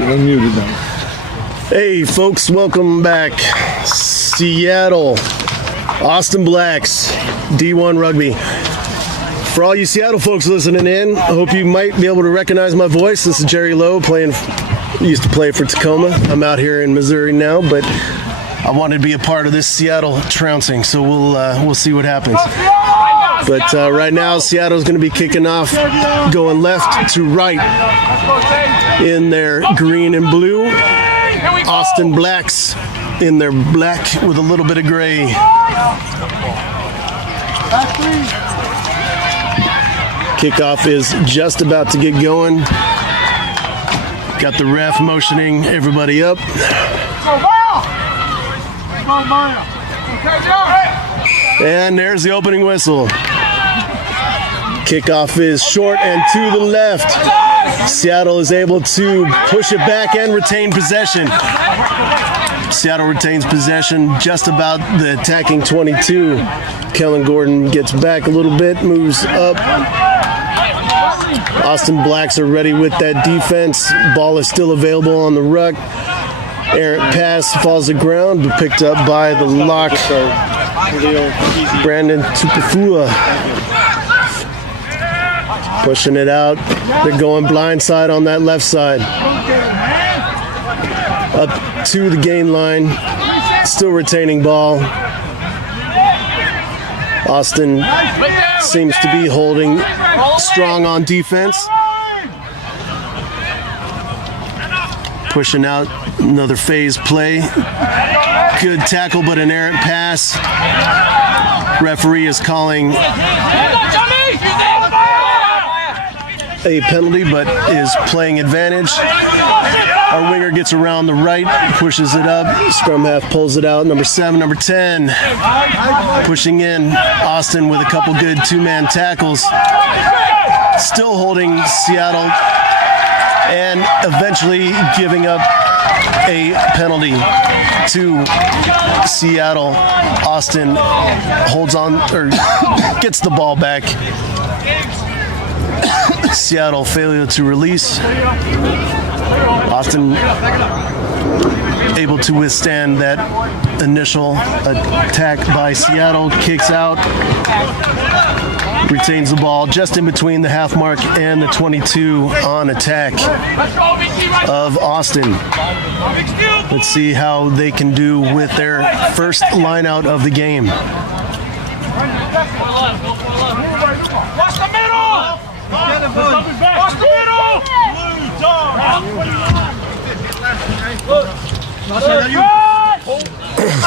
unmuted now. Hey folks, welcome back. Seattle, Austin Blacks, D1 Rugby. For all you Seattle folks listening in, I hope you might be able to recognize my voice. This is Jerry Lowe, used to play for Tacoma. I'm out here in Missouri now, but I wanted to be a part of this Seattle trouncing, so we'll see what happens. But right now, Seattle's going to be kicking off, going left to right in their green and blue. Austin Blacks in their black with a little bit of gray. Kickoff is just about to get going. Got the ref motioning everybody up. And there's the opening whistle. Kickoff is short and to the left. Seattle is able to push it back and retain possession. Seattle retains possession just about the attacking 22. Kellen Gordon gets back a little bit, moves up. Austin Blacks are ready with that defense. Ball is still available on the ruck. Errant pass falls to the ground, but picked up by the lock, Brandon Tupufua. Pushing it out. They're going blindside on that left side. Up to the gain line. Still retaining ball. Austin seems to be holding strong on defense. Pushing out another phase play. Good tackle, but an errant pass. Referee is calling a penalty, but is playing advantage. Our winger gets around the right, pushes it up. Scrum half pulls it out. Number 7, number 10, pushing in. Austin with a couple good two-man tackles. Still holding Seattle and eventually giving up a penalty to Seattle. Austin holds on, or gets the ball back. Seattle failure to release. Austin able to withstand that initial attack by Seattle. Kicks out. Retains the ball just in between the half mark and the 22 on attack of Austin. Let's see how they can do with their first line out of the game. Watch the middle! Watch the middle!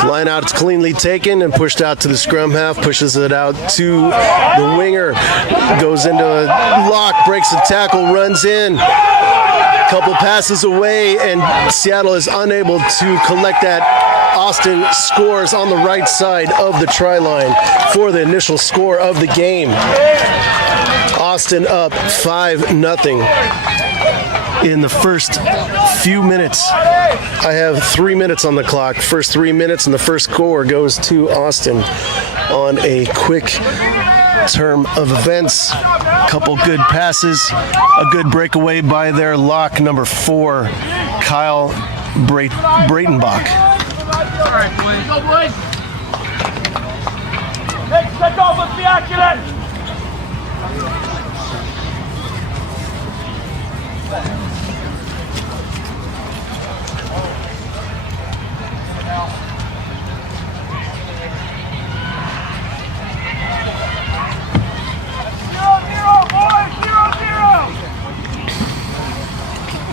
Line out is cleanly taken and pushed out to the scrum half, pushes it out to the winger, goes into a lock, breaks the tackle, runs in, couple passes away, and Seattle is unable to collect that. Austin scores on the right side of the try line for the initial score of the game. Austin up 5-0 in the first few minutes. I have 3 minutes on the clock. First 3 minutes and the first score goes to Austin on a quick term of events. Couple good passes, a good breakaway by their lock, number 4, Kyle Breitenbach. All right, boys. Go, boys. Let's go. Let's be accurate.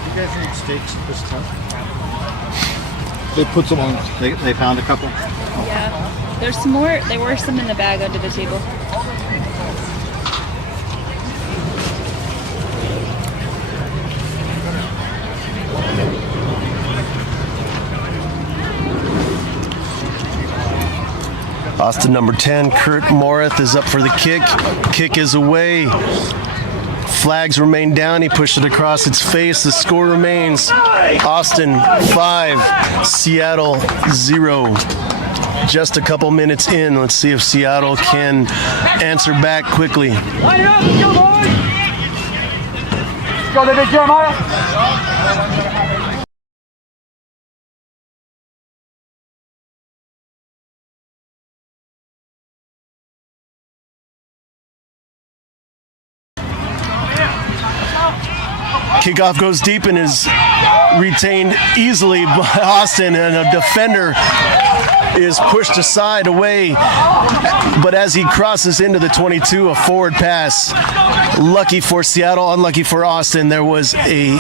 You guys need steaks this time? They put some on. They found a couple. Yeah. There's some more. There were some in the bag under the table. Austin number 10, Kurt Morith, is up for the kick. Kick is away. Flags remain down. He pushed it across its face. The score remains Austin 5, Seattle 0. Just a couple minutes in. Let's see if Seattle can answer back quickly. Line it up. Let's go, boys. Let's go, David Jeremiah. Kickoff goes deep and is retained easily by Austin, and a defender is pushed aside away. But as he crosses into the 22, a forward pass. Lucky for Seattle, unlucky for Austin. There was a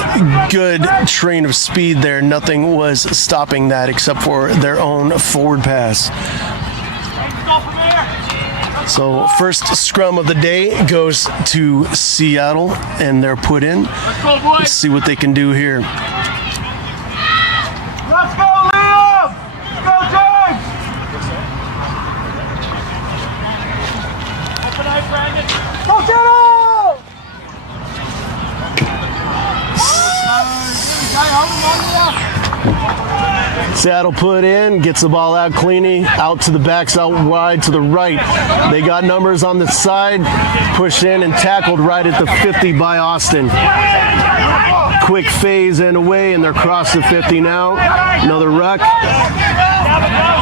good train of speed there. Nothing was stopping that except for their own forward pass. So first scrum of the day goes to Seattle, and they're put in. Let's see what they can do here. Let's go, Liam! Let's go, James! Open eye, Brandon. Go get him! Seattle put in, gets the ball out cleanly, out to the backs, out wide to the right. They got numbers on the side, pushed in and tackled right at the 50 by Austin. Quick phase and away, and they're across the 50 now. Another ruck,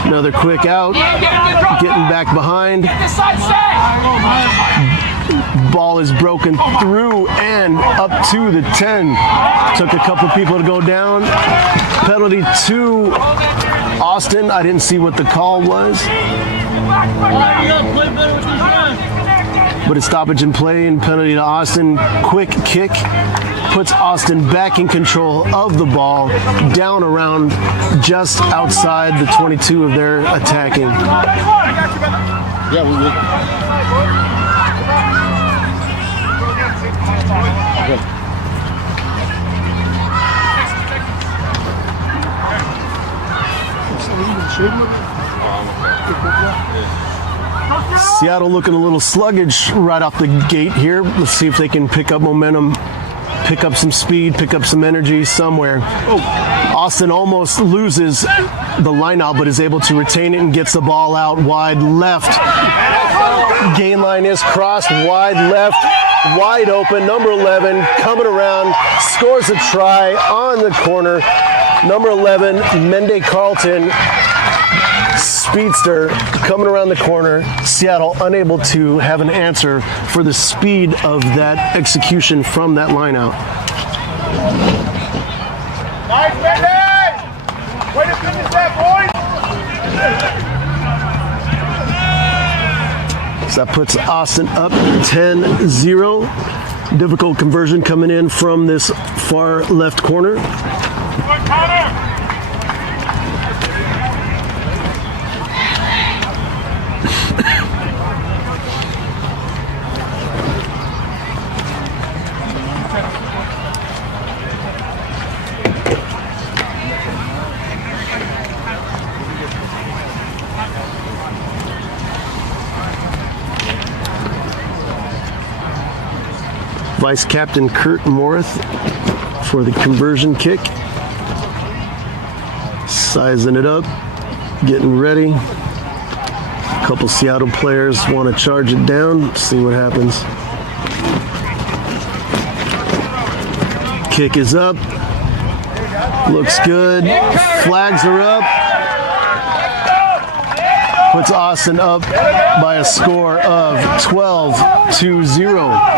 another quick out, getting back behind. Ball is broken through and up to the 10. Took a couple people to go down. Penalty to Austin. I didn't see what the call was. But a stoppage in play and penalty to Austin. Quick kick puts Austin back in control of the ball, down around just outside the 22 of their attacking. Yeah, we will. Seattle looking a little sluggish right off the gate here. Let's see if they can pick up momentum, pick up some speed, pick up some energy somewhere. Austin almost loses the lineout, but is able to retain it and gets the ball out wide left. Gain line is crossed wide left, wide open. Number 11 coming around, scores a try on the corner. Number 11, Mende Carlton, speedster, coming around the corner. Seattle unable to have an answer for the speed of that execution from that lineout. Nice, Mende! Way to finish that, boys! So that puts Austin up 10-0. Difficult conversion coming in from this far left corner. Vice Captain Kurt Morith for the conversion kick. Sizing it up, getting ready. A couple Seattle players want to charge it down, see what happens. Kick is up, looks good, flags are up. Puts Austin up by a score of 12-0.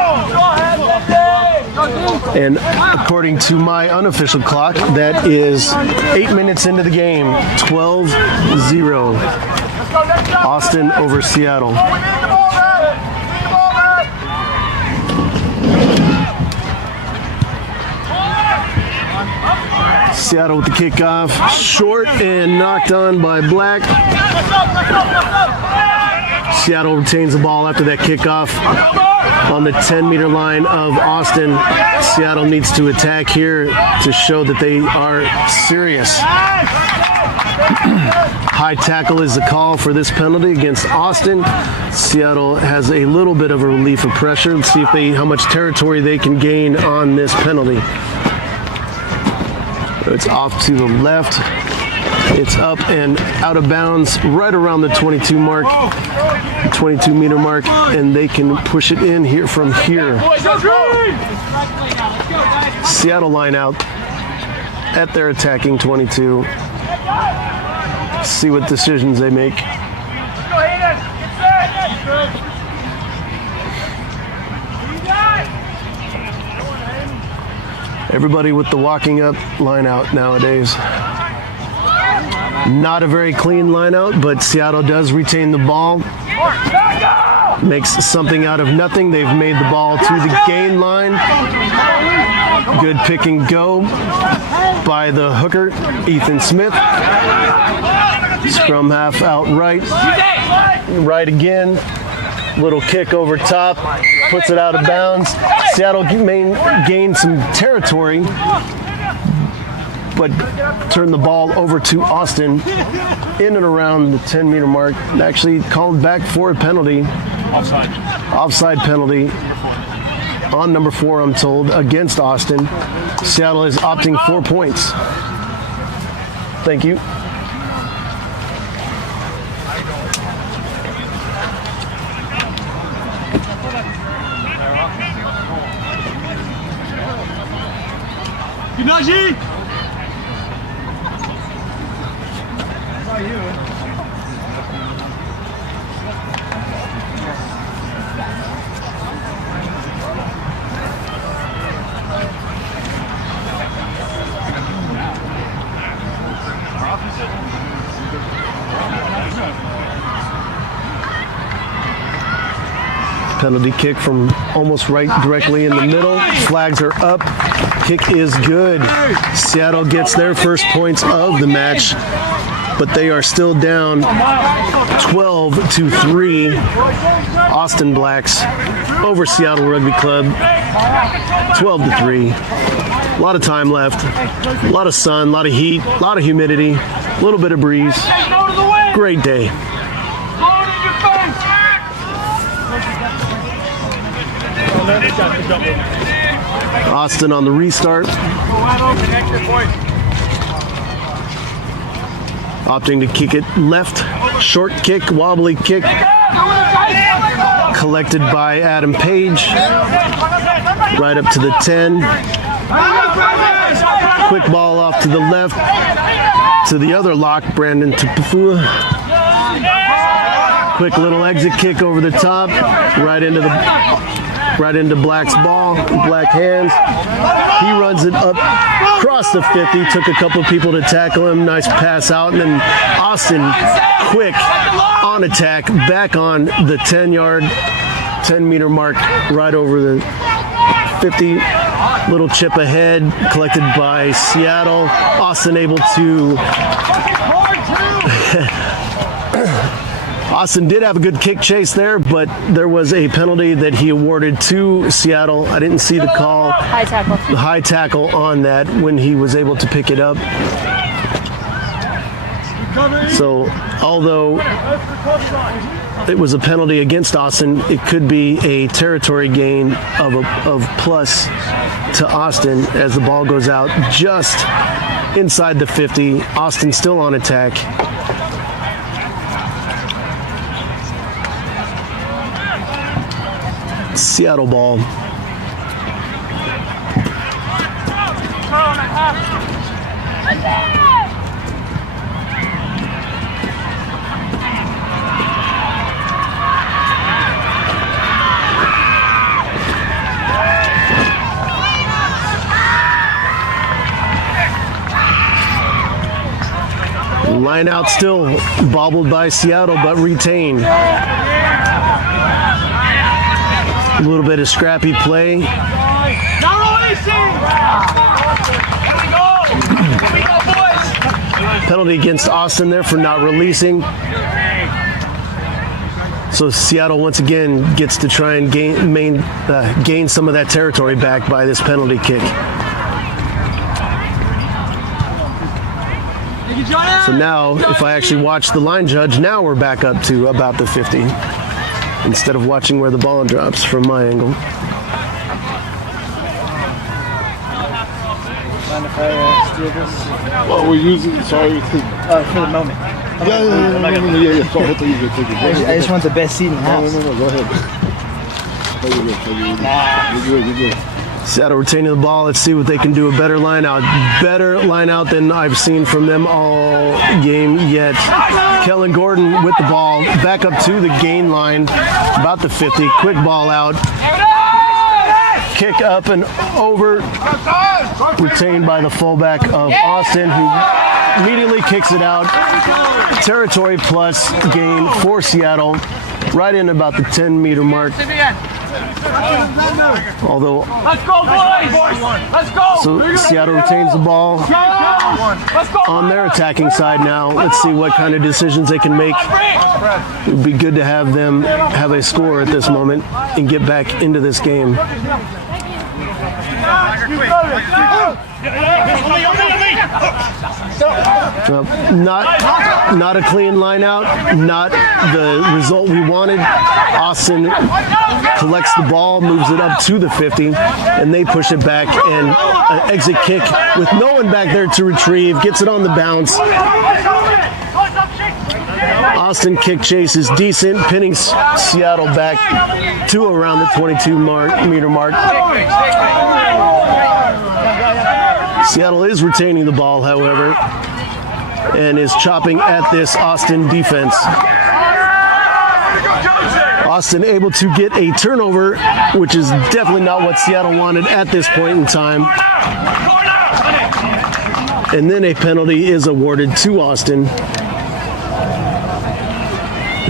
And according to my unofficial clock, that is 8 minutes into the game. 12-0. Austin over Seattle. Seattle with the kickoff. Short and knocked on by Black. Seattle retains the ball after that kickoff on the 10-meter line of Austin. Seattle needs to attack here to show that they are serious. High tackle is the call for this penalty against Austin. Seattle has a little bit of a relief of pressure. Let's see if how much territory they can gain on this penalty. It's off to the left. It's up and out of bounds right around the 22 mark, 22-meter mark, and they can push it in here from here. Seattle line out at their attacking 22. See what decisions they make. Everybody with the walking up line out nowadays. Not a very clean line out, but Seattle does retain the ball. Makes something out of nothing. They've made the ball to the gain line. Good pick and go by the hooker, Ethan Smith. Scrum half out right. Right again. Little kick over top. Puts it out of bounds. Seattle gained some territory, but turned the ball over to Austin in and around the 10-meter mark. Actually called back for a penalty. Offside penalty on number 4, I'm told, against Austin. Seattle is opting 4 points. Thank you. Gimnasie! Penalty kick from almost right directly in the middle. Flags are up. Kick is good. Seattle gets their first points of the match, but they are still down 12-3. Austin Blacks over Seattle Rugby Club, 12-3. A lot of time left, a lot of sun, a lot of heat, a lot of humidity, a little bit of breeze. Great day. Austin on the restart. Opting to kick it left. Short kick, wobbly kick. Collected by Adam Page. Right up to the 10. Quick ball off to the left. To the other lock, Brandon Tupufua. Quick little exit kick over the top. Right into Black's ball, Black hands. He runs it up across the 50, took a couple people to tackle him, nice pass out, and then Austin, quick on attack, back on the 10-meter mark, right over the 50, little chip ahead, collected by Seattle. Austin able to... Austin did have a good kick chase there, but there was a penalty that he awarded to Seattle. I didn't see the call. High tackle. The high tackle on that when he was able to pick it up. So, although it was a penalty against Austin, it could be a territory gain of plus to Austin as the ball goes out just inside the 50. Austin still on attack. Seattle ball. Line out still, bobbled by Seattle, but retained. A little bit of scrappy play. Penalty against Austin there for not releasing. So Seattle once again gets to try and gain some of that territory back by this penalty kick. So now, if I actually watch the line judge, now we're back up to about the 50. Instead of watching where the ball drops from my angle. Mind if I steal this? Well, we're using, sorry. For the moment. Yeah. Go ahead, take it. I just want the best seat in the house. No, go ahead. You're good. Seattle retaining the ball. Let's see what they can do. A better line out. Better line out than I've seen from them all game yet. Kellen Gordon with the ball. Back up to the gain line. About the 50. Quick ball out. kick up and over, retained by the fullback of Austin, who immediately kicks it out. Territory plus gain for Seattle, right in about the 10-meter mark. Although, Let's go, boys! Let's go! so Seattle retains the ball on their attacking side now. Let's see what kind of decisions they can make. It would be good to have them have a score at this moment and get back into this game. Not a clean line out, not the result we wanted. Austin collects the ball, moves it up to the 50, and they push it back, and an exit kick with no one back there to retrieve, gets it on the bounce. Austin kick chase is decent, pinning Seattle back to around the 22-meter mark. Seattle is retaining the ball, however, and is chopping at this Austin defense. Austin able to get a turnover, which is definitely not what Seattle wanted at this point in time. And then a penalty is awarded to Austin.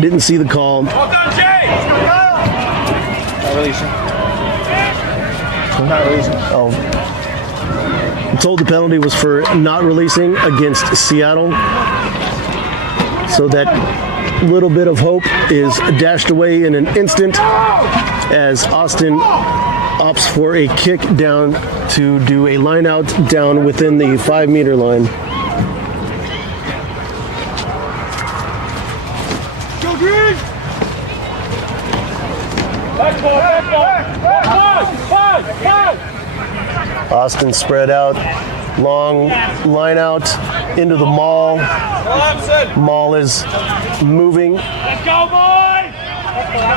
Didn't see the call. Not releasing. Not releasing. Oh. I'm told the penalty was for not releasing against Seattle. So that little bit of hope is dashed away in an instant as Austin opts for a kick down to do a line out down within the 5-meter line. Go green! Austin spread out, long line out into the Mall. Mall is moving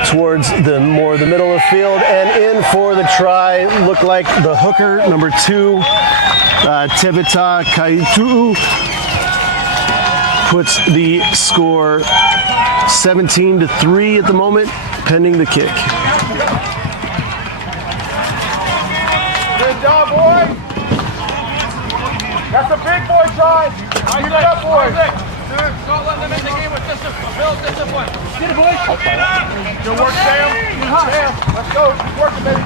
towards the middle of the field and in for the try. Looked like the hooker, number 2, Tevita Kaitu, puts the score 17-3 at the moment, pending the kick. Good job, boy! That's a big boy try! Keep it up, boys! Don't let them in the game with discipline. Build discipline. Get it, boys! Good work, Sam! Sam, let's go! Keep working, baby!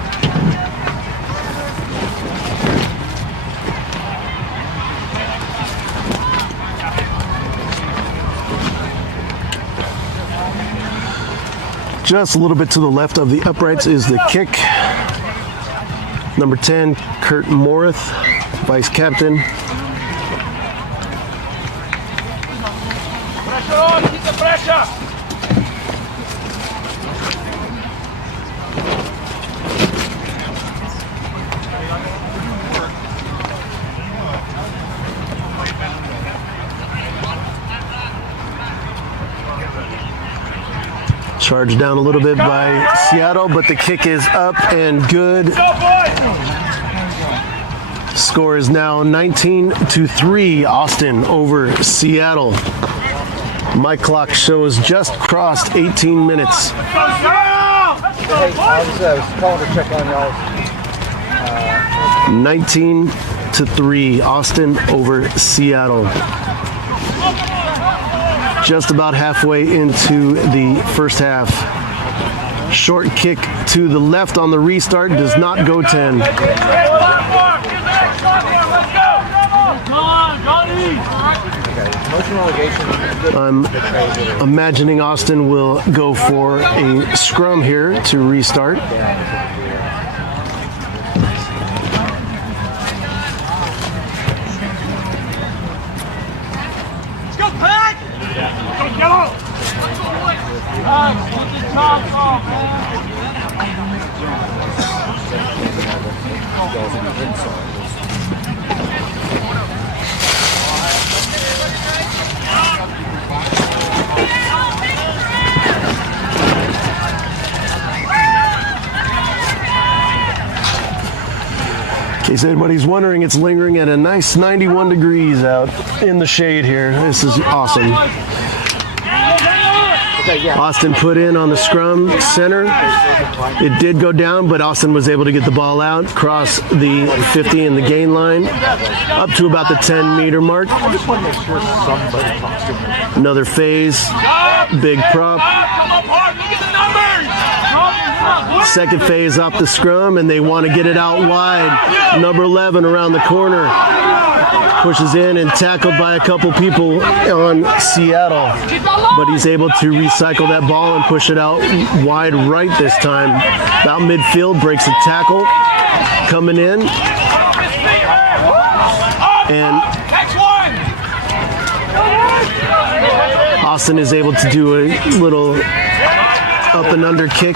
Just a little bit to the left of the uprights is the kick. Number 10, Kurt Morith, vice captain. Pressure on! Keep the pressure! Charged down a little bit by Seattle, but the kick is up and good. Score is now 19-3, Austin over Seattle. My clock shows just crossed 18 minutes. Hey, I was calling to check on y'all. 19-3, Austin over Seattle. Just about halfway into the first half. Short kick to the left on the restart, does not go 10. I'm imagining Austin will go for a scrum here to restart. In case anybody's wondering, it's lingering at a nice 91 degrees out in the shade here. This is awesome. Austin put in on the scrum center. It did go down, but Austin was able to get the ball out, cross the 50 and the gain line, up to about the 10-meter mark. Another phase, big prop. Second phase off the scrum, and they want to get it out wide. Number 11 around the corner. Pushes in and tackled by a couple people on Seattle. But he's able to recycle that ball and push it out wide right this time. About midfield, breaks a tackle. Coming in. And Austin is able to do a little up and under kick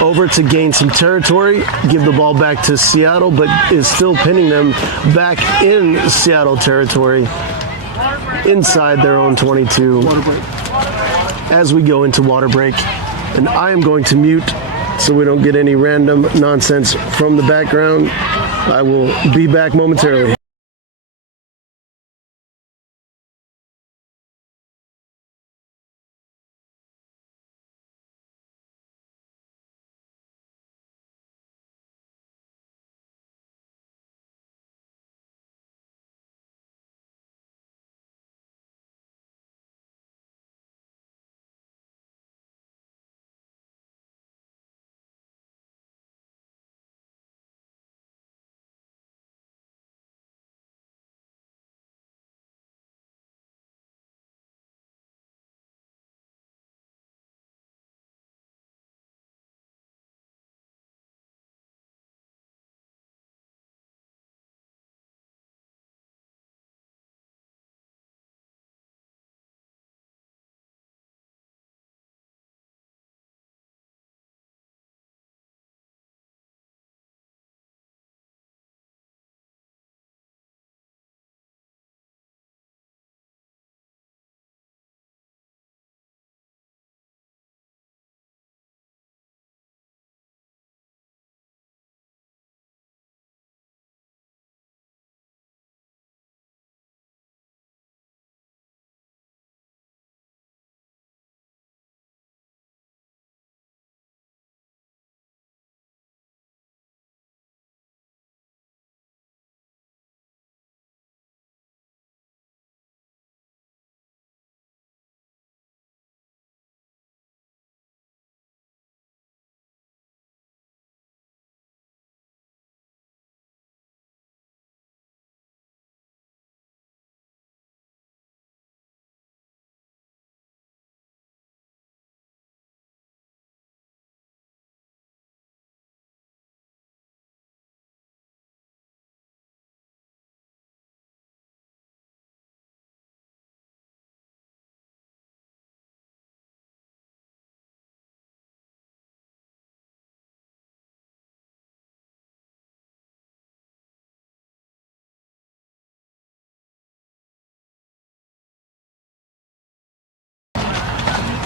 over to gain some territory, give the ball back to Seattle, but is still pinning them back in Seattle territory inside their own 22 as we go into water break. And I am going to mute so we don't get any random nonsense from the background. I will be back momentarily.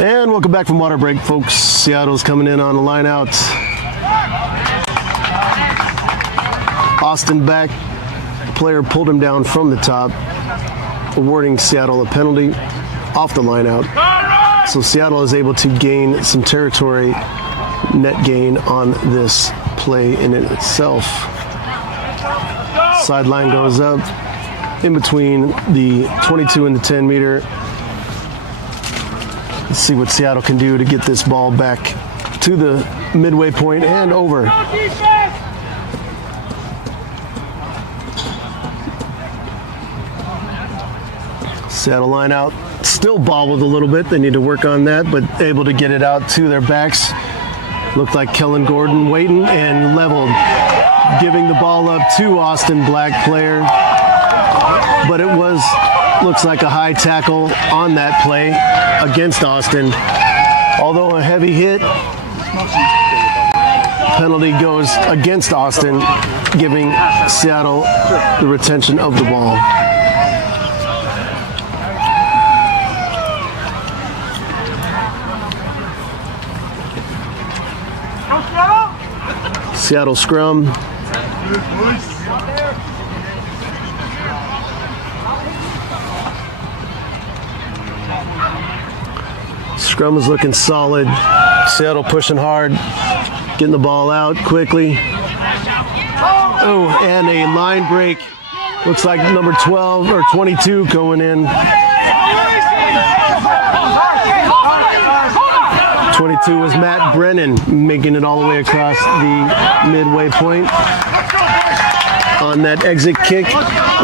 And welcome back from water break, folks. Seattle's coming in on the line out. Austin back. The player pulled him down from the top, awarding Seattle a penalty off the line out. So Seattle is able to gain some territory, net gain on this play in itself. Sideline goes up in between the 22 and the 10 meter. Let's see what Seattle can do to get this ball back to the midway point and over. Seattle line out, still bobbled a little bit. They need to work on that, but able to get it out to their backs. Looked like Kellen Gordon waiting and leveled, giving the ball up to Austin Black player. But it looks like a high tackle on that play against Austin. Although a heavy hit, penalty goes against Austin, giving Seattle the retention of the ball. Seattle scrum. Scrum is looking solid. Seattle pushing hard, getting the ball out quickly. Oh, and a line break. Looks like number 12 or 22 going in. 22 was Matt Brennan, making it all the way across the midway point. On that exit kick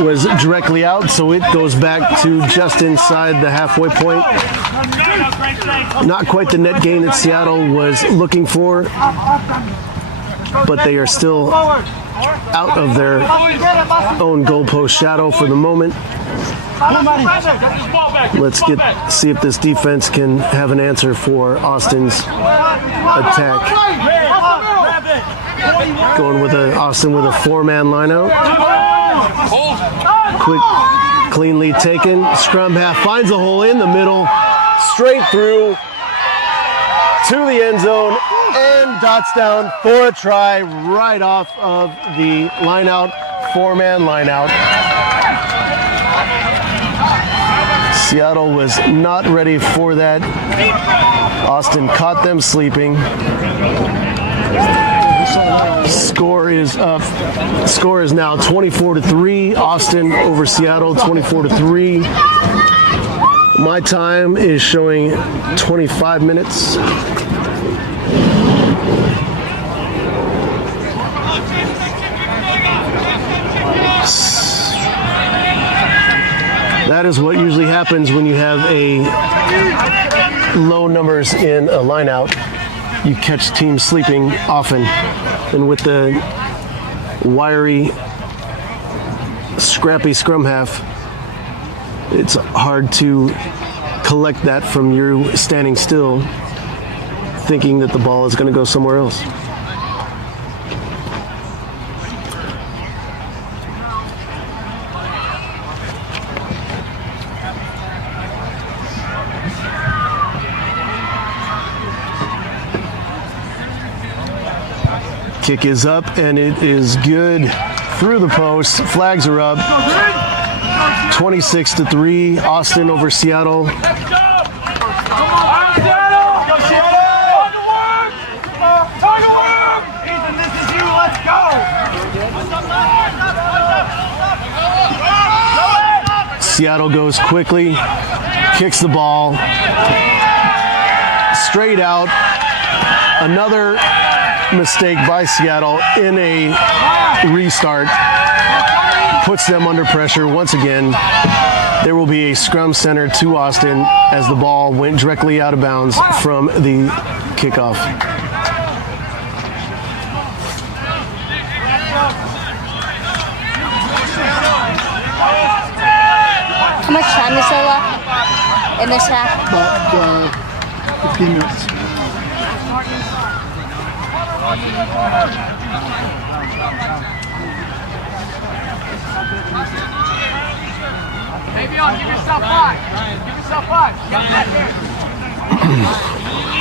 was directly out, so it goes back to just inside the halfway point. Not quite the net gain that Seattle was looking for, but they are still out of their own goalpost shadow for the moment. Let's see if this defense can have an answer for Austin's attack. Going with Austin with a 4-man lineout. Quick, cleanly taken. Scrum half finds a hole in the middle, straight through to the end zone, and dots down for a try right off of the lineout, 4-man lineout. Seattle was not ready for that. Austin caught them sleeping. Score is up. Score is now 24-3. Austin over Seattle, 24-3. My time is showing 25 minutes. That is what usually happens when you have a low numbers in a line out. You catch teams sleeping often. And with the wiry, scrappy scrum half, it's hard to collect that from you standing still, thinking that the ball is going to go somewhere else. Kick is up, and it is good through the post. Flags are up. 26-3, Austin over Seattle. Seattle goes quickly, kicks the ball straight out. Another mistake by Seattle in a restart puts them under pressure once again. There will be a scrum center to Austin as the ball went directly out of bounds from the kickoff. How much time is there left in this half? About 15 minutes. Maybe on, give yourself 5. Give yourself 5. Get back there.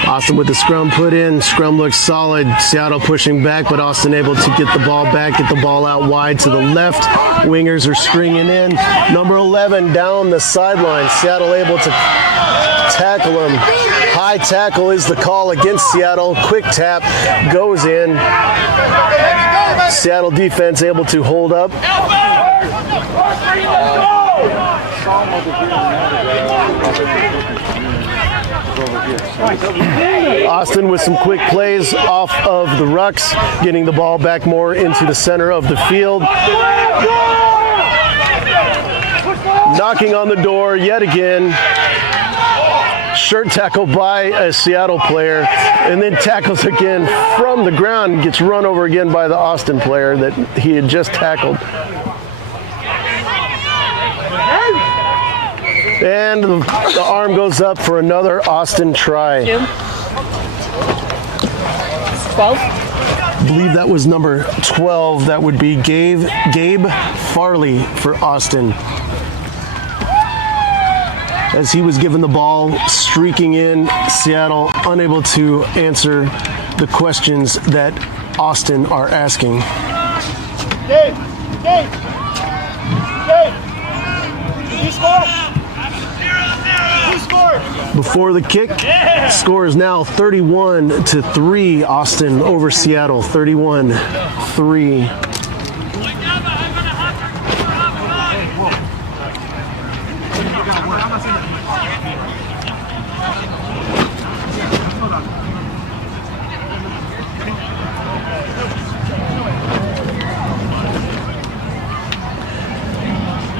Austin with the scrum put in. Scrum looks solid. Seattle pushing back, but Austin able to get the ball back, get the ball out wide to the left. Wingers are stringing in. Number 11 down the sideline. Seattle able to tackle him. High tackle is the call against Seattle. Quick tap goes in. Seattle defense able to hold up. Austin with some quick plays off of the rucks, getting the ball back more into the center of the field. Knocking on the door yet again. Shirt tackle by a Seattle player, and then tackles again from the ground and gets run over again by the Austin player that he had just tackled. And the arm goes up for another Austin try. 12. I believe that was number 12. That would be Gabe Farley for Austin. As he was given the ball, streaking in, Seattle unable to answer the questions that Austin are asking. Gabe! You score! You before the kick. Score is now 31-3. Austin over Seattle. 31-3.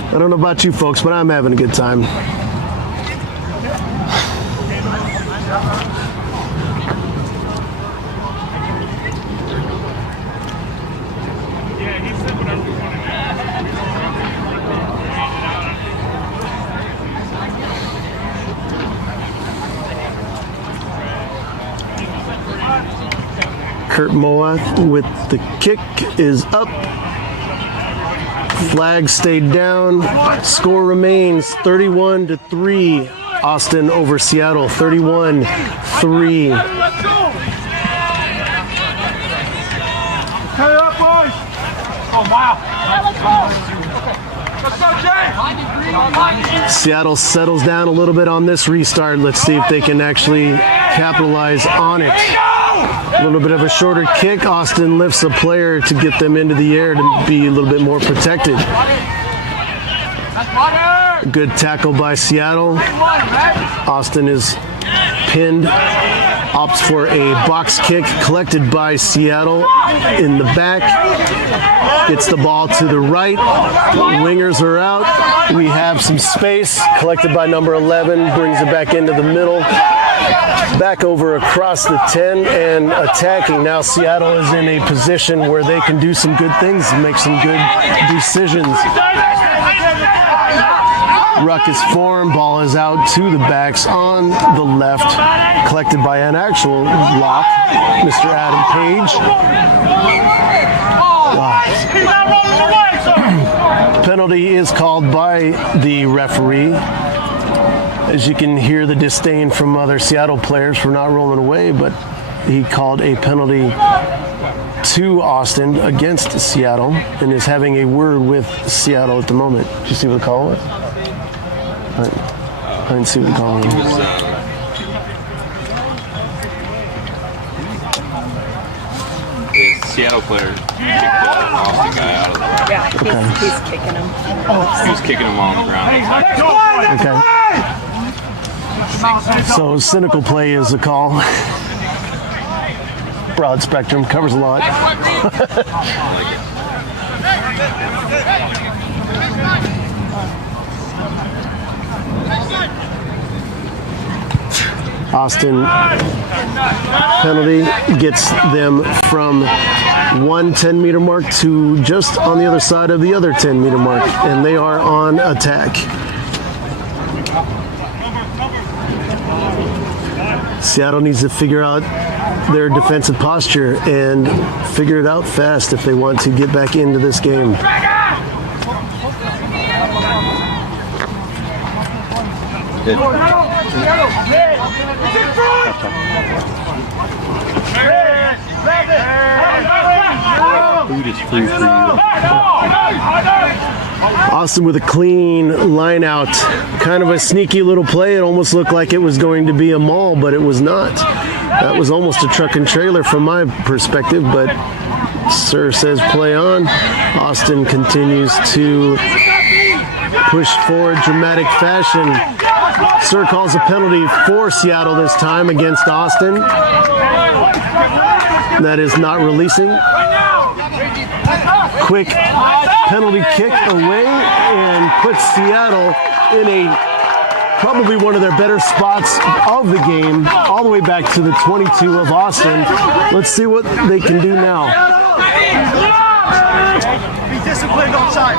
I don't know about you folks, but I'm having a good time. Kurt Moa with the kick is up. Flag stayed down. Score remains 31-3. Austin over Seattle. 31-3. Hurry up, boys! Oh, wow. Let's go, Jay! Seattle settles down a little bit on this restart. Let's see if they can actually capitalize on it. A little bit of a shorter kick. Austin lifts a player to get them into the air to be a little bit more protected. Good tackle by Seattle. Austin is pinned. Opts for a box kick collected by Seattle in the back. Gets the ball to the right. Wingers are out. We have some space. Collected by number 11. Brings it back into the middle. Back over across the 10 and attacking. Now Seattle is in a position where they can do some good things and make some good decisions. Ruck is formed. Ball is out to the backs on the left. Collected by an actual lock, Mr. Adam Page. Penalty is called by the referee. As you can hear the disdain from other Seattle players for not rolling away, but he called a penalty to Austin against Seattle and is having a word with Seattle at the moment. Did you see what the call was? I didn't see what the call was. The Seattle player kicked the Austin guy out of the way. Yeah, he's kicking him. He was kicking him on the ground. Okay. So cynical play is a call. Broad spectrum, covers a lot. Austin penalty gets them from 1 10-meter mark to just on the other side of the other 10-meter mark, and they are on attack. Seattle needs to figure out their defensive posture and figure it out fast if they want to get back into this game. Food is free for you. Austin with a clean line out. Kind of a sneaky little play. It almost looked like it was going to be a maul, but it was not. That was almost a truck and trailer from my perspective, but Sir says play on. Austin continues to push forward, dramatic fashion. Sir calls a penalty for Seattle this time against Austin. That is not releasing. Quick penalty kick away and puts Seattle in a probably one of their better spots of the game, all the way back to the 22 of Austin. Let's see what they can do now. Be disciplined on side.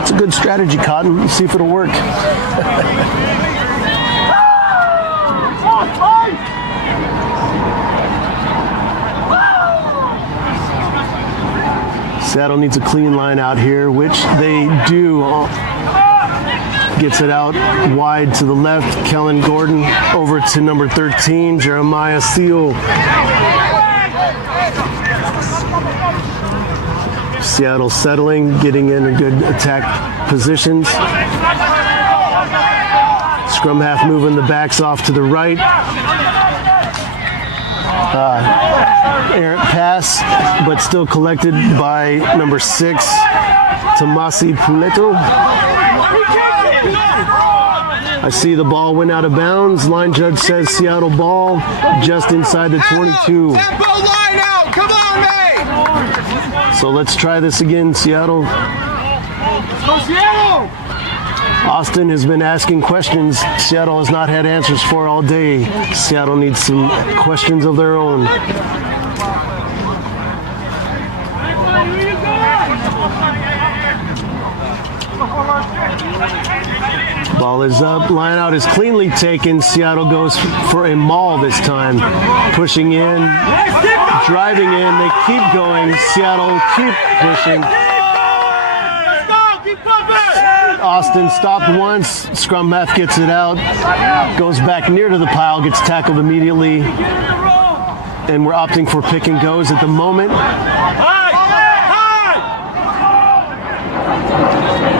It's a good strategy, Cotton. Let's see if it'll work. Seattle needs a clean line out here, which they do. Gets it out wide to the left. Kellen Gordon over to number 13, Jeremiah Seal. Seattle settling, getting in a good attack positions. Scrum half moving the backs off to the right. Errant pass, but still collected by number 6, Tomasi Puleto. I see the ball went out of bounds. Line judge says Seattle ball just inside the 22. Tempo line out! Come on, man! So let's try this again, Seattle. Go Seattle! Austin has been asking questions Seattle has not had answers for all day. Seattle needs some questions of their own. Ball is up, line out is cleanly taken. Seattle goes for a maul this time. Pushing in, driving in, they keep going. Seattle keep pushing. Austin stopped once, scrum half gets it out, goes back near to the pile, gets tackled immediately, and we're opting for pick and goes at the moment.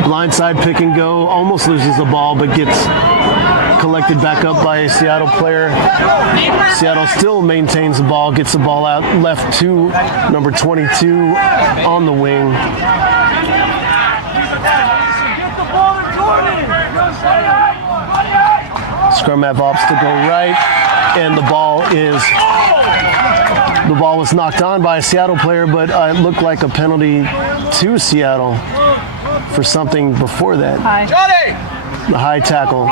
Blindside pick and go, almost loses the ball, but gets collected back up by a Seattle player. Seattle still maintains the ball, gets the ball out left to number 22 on the wing. Scrum half opts to go right, and the ball was knocked on by a Seattle player, but it looked like a penalty to Seattle for something before that. The high tackle.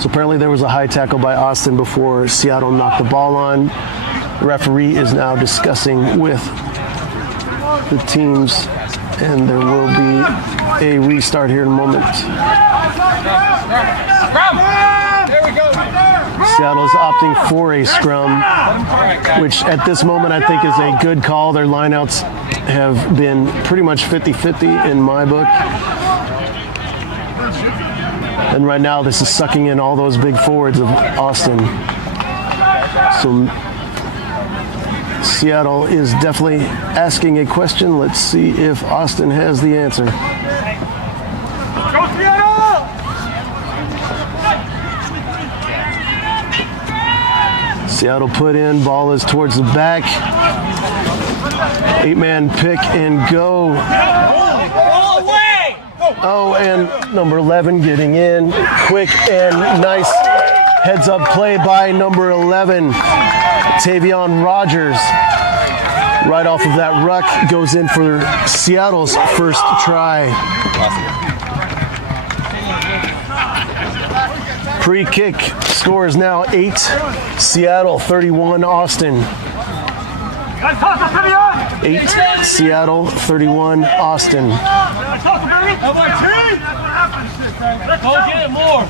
So apparently there was a high tackle by Austin before Seattle knocked the ball on. The referee is now discussing with the teams, and there will be a restart here in a moment. Seattle's opting for a scrum, which at this moment I think is a good call. Their lineouts have been pretty much 50-50 in my book. And right now this is sucking in all those big forwards of Austin. So Seattle is definitely asking a question. Let's see if Austin has the answer. Go Seattle! Seattle put in, ball is towards the back. 8-man pick and go. Oh, and number 11 getting in. Quick and nice heads up play by number 11, Tavion Rogers. Right off of that ruck, goes in for Seattle's first try. Pre-kick score is now 8, Seattle 31, Austin. 8, Seattle 31, Austin. Go get it more.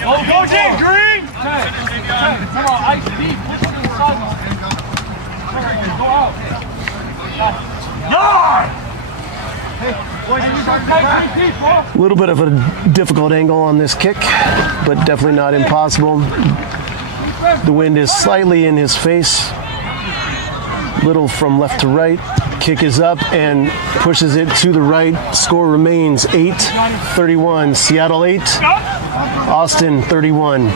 Go get it, Green. Come on, ice deep. Push it to the sideline. Go out. A little bit of a difficult angle on this kick, but definitely not impossible. The wind is slightly in his face. Little from left to right. Kick is up and pushes it to the right. Score remains 8-31. Seattle 8, Austin 31.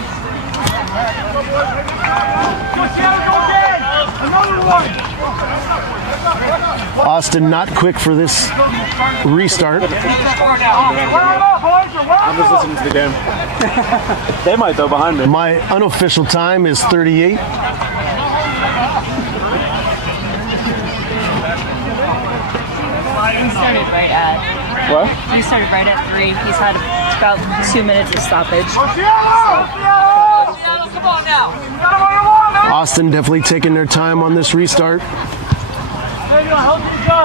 Austin not quick for this restart. I'm just listening to the game. They might throw behind me. My unofficial time is 38. He started right at. What? He started right at 3. He's had about 2 minutes of stoppage. Come on now. Austin definitely taking their time on this restart.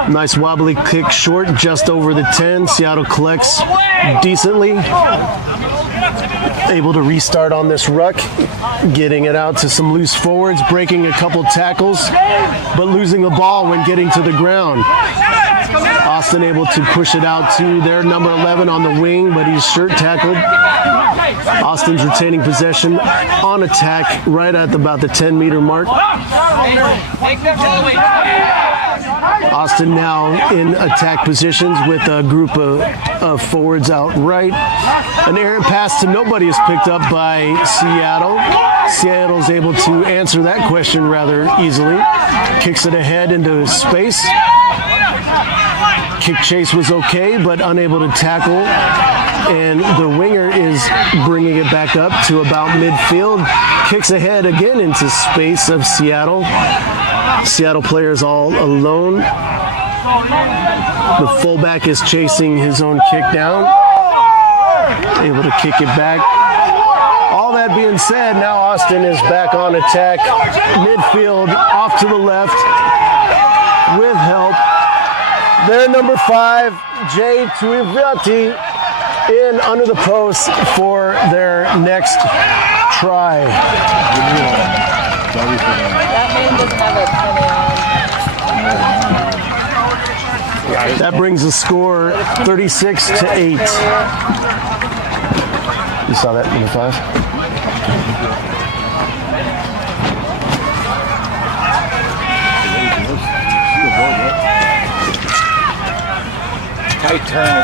Nice wobbly kick short, just over the 10. Seattle collects decently. Able to restart on this ruck, getting it out to some loose forwards, breaking a couple tackles, but losing the ball when getting to the ground. Austin able to push it out to their number 11 on the wing, but he's shirt tackled. Austin's retaining possession on attack right at about the 10-meter mark. Take them to the wing. Austin now in attack positions with a group of forwards out right. An errant pass to nobody is picked up by Seattle. Seattle's able to answer that question rather easily. Kicks it ahead into space. Kick chase was okay, but unable to tackle. And the winger is bringing it back up to about midfield. Kicks ahead again into space of Seattle. Seattle players all alone. The fullback is chasing his own kick down. Able to kick it back. All that being said, now Austin is back on attack. Midfield off to the left with help. Their number 5, Jay Tuivati, in under the post for their next try. That man doesn't have a penny on. That brings the score 36-8. You saw that, number 5? Tight turn.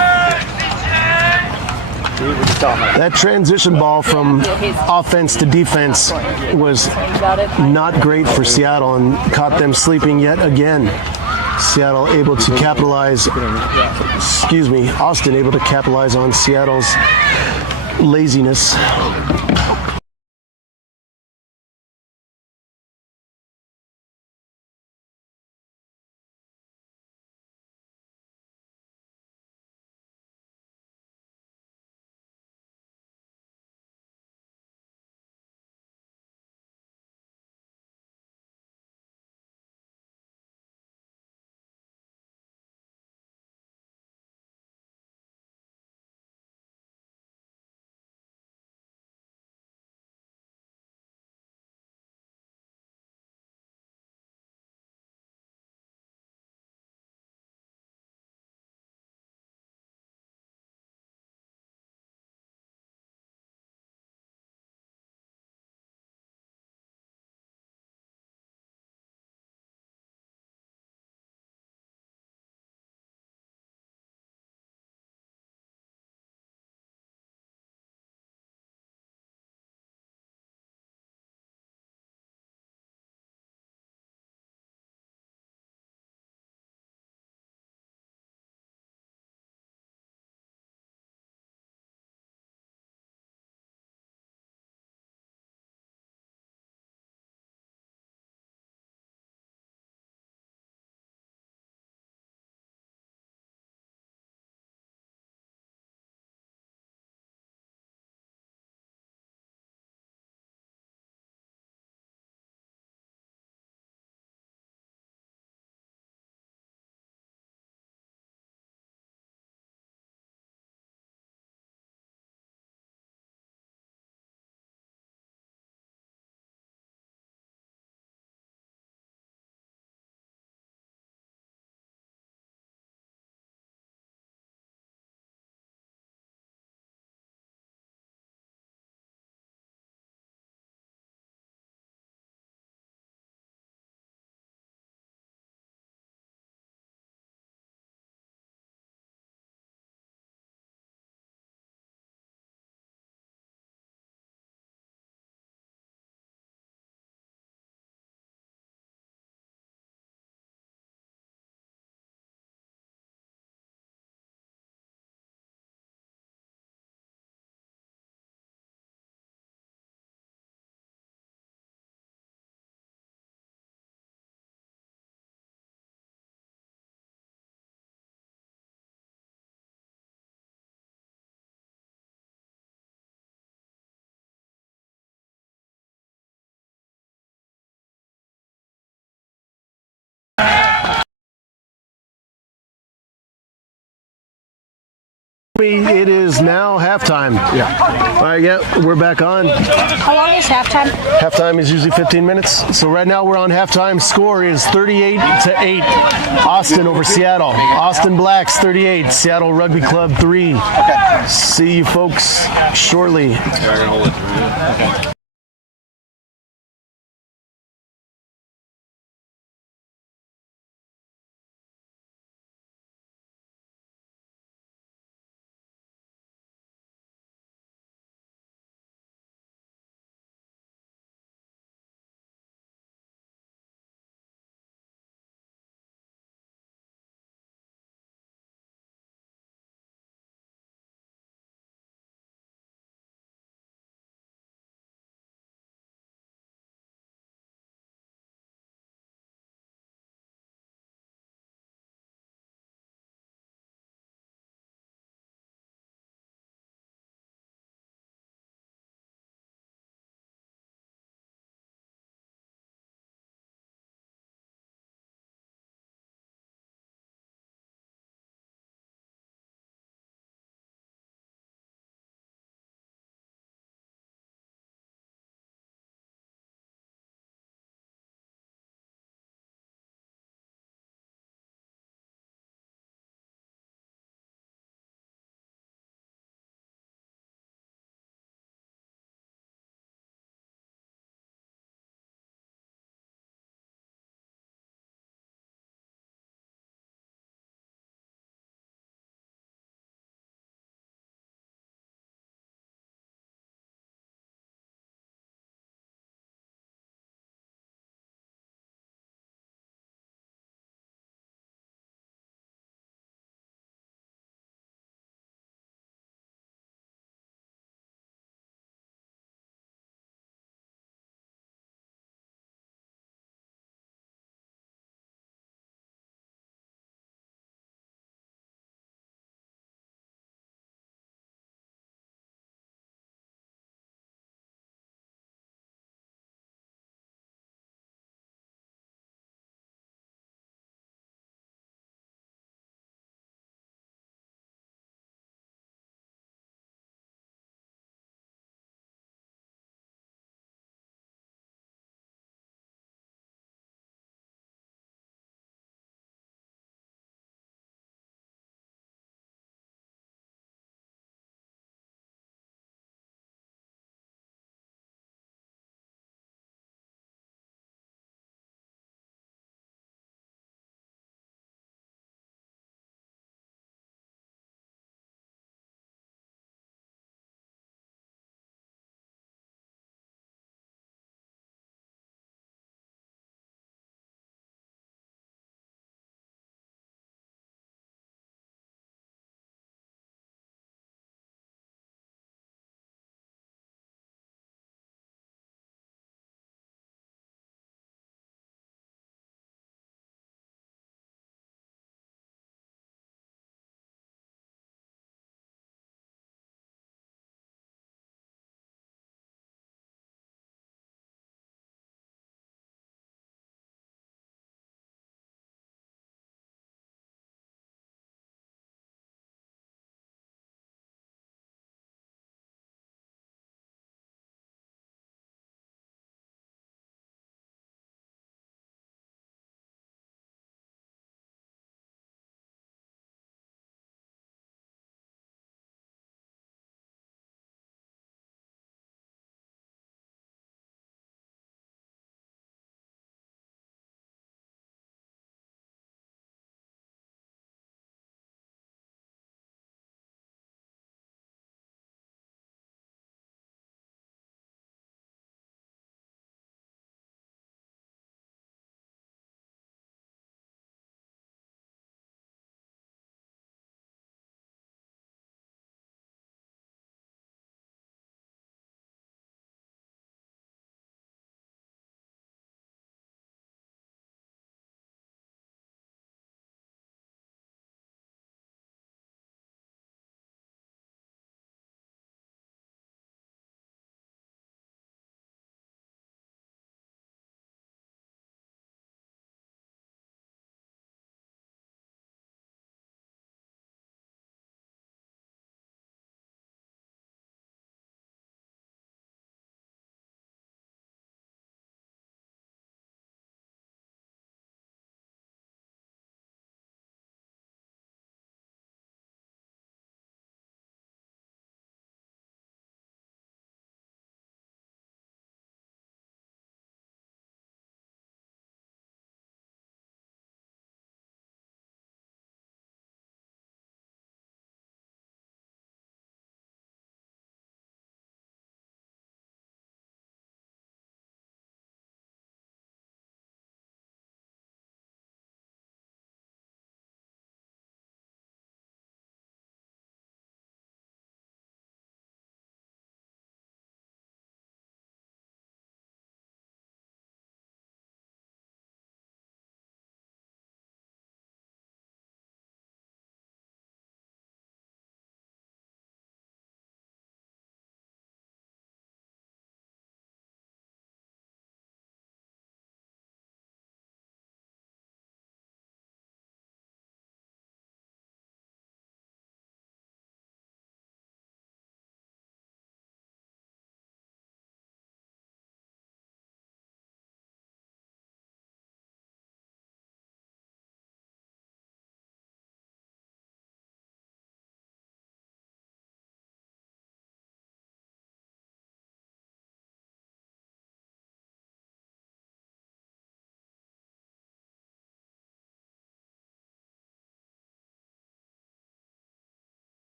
That transition ball from offense to defense was not great for Seattle and caught them sleeping yet again. Seattle able to capitalize, Austin able to capitalize on Seattle's laziness. It is now halftime. Yeah. All right, yeah, we're back on. How long is halftime? Halftime is usually 15 minutes. So right now we're on halftime. Score is 38-8. Austin over Seattle. Austin Blacks 38. Seattle Rugby Club 3. Okay. See you folks shortly.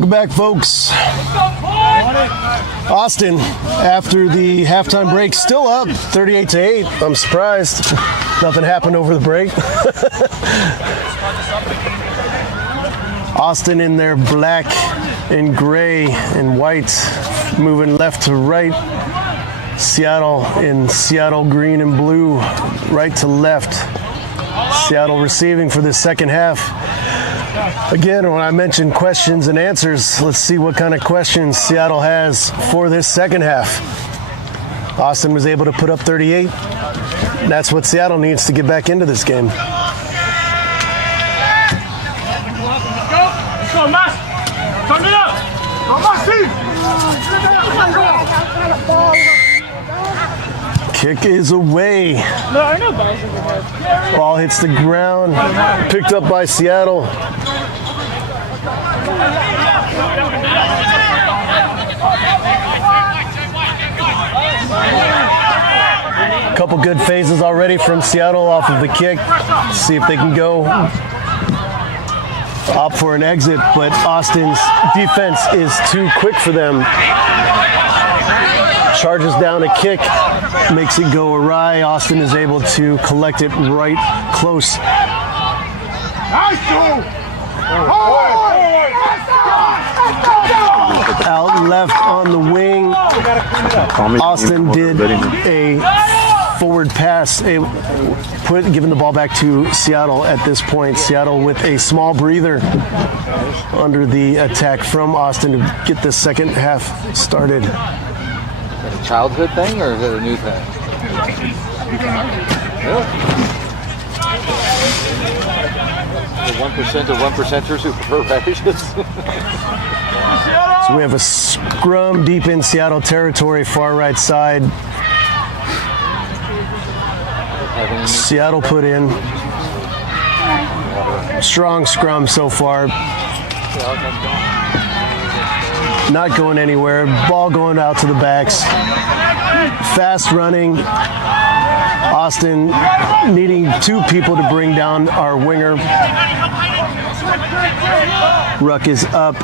Welcome back, folks. Austin, after the halftime break, still up 38-8. I'm surprised. Nothing happened over the break. Austin in their black and gray and white, moving left to right. Seattle in Seattle green and blue, right to left. Seattle receiving for the second half. Again, when I mentioned questions and answers, let's see what kind of questions Seattle has for this second half. Austin was able to put up 38. That's what Seattle needs to get back into this game. Go, Mas! Turn it up! Go, Masi! Kick is away. There are no balls over there. Ball hits the ground. Picked up by Seattle. Couple good phases already from Seattle off of the kick. See if they can go up for an exit, but Austin's defense is too quick for them. Charges down a kick, makes it go awry. Austin is able to collect it right close. Out left on the wing. Austin did a forward pass, giving the ball back to Seattle at this point. Seattle with a small breather under the attack from Austin to get the second half started. Childhood thing, or is it a new thing? Really? The 1% or 1%ers who prefer radishes. So we have a scrum deep in Seattle territory, far right side. Seattle put in. Strong scrum so far. Not going anywhere. Ball going out to the backs. Fast running. Austin needing two people to bring down our winger. Ruck is up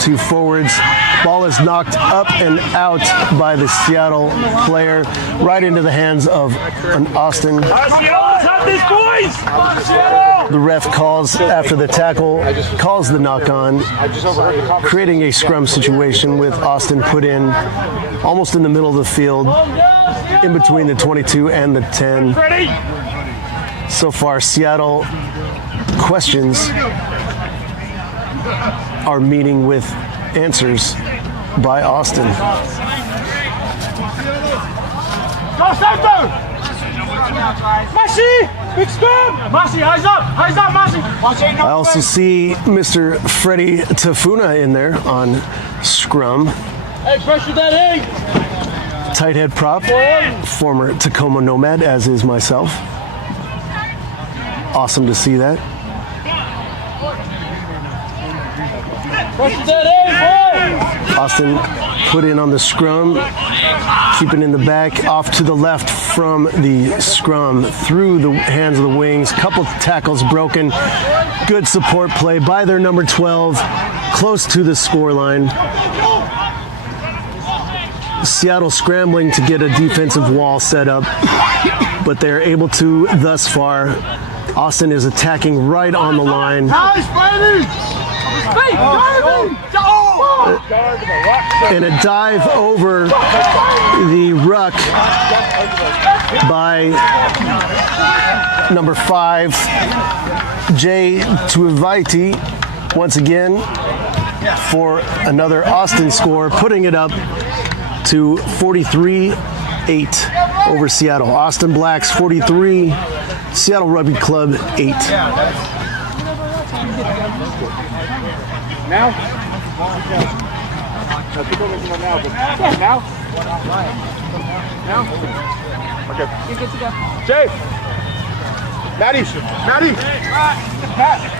to forwards. Ball is knocked up and out by the Seattle player, right into the hands of an Austin. The ref calls after the tackle, calls the knock on, creating a scrum situation with Austin put in almost in the middle of the field, in between the 22 and the 10. So far, Seattle questions are meeting with answers by Austin. Go, center! Masi! Big scrum! Masi, eyes up! Eyes up, Masi! I also see Mr. Freddie Tafuna in there on scrum. Hey, pressure that egg! Tight head prop, former Tacoma Nomad, as is myself. Awesome to see that. Pressure that egg, boy! Austin put in on the scrum, keeping in the back, off to the left from the scrum, through the hands of the wings. Couple tackles broken. Good support play by their number 12, close to the scoreline. Seattle scrambling to get a defensive wall set up, but they're able to thus far. Austin is attacking right on the line. Nice, baby! And a dive over the ruck by number 5, Jay Tuiviti, once again for another Austin score, putting it up to 43-8 over Seattle. Austin Blacks 43, Seattle Rugby Club 8. Now? Now? Okay. You're good to go. Jay! Maddie!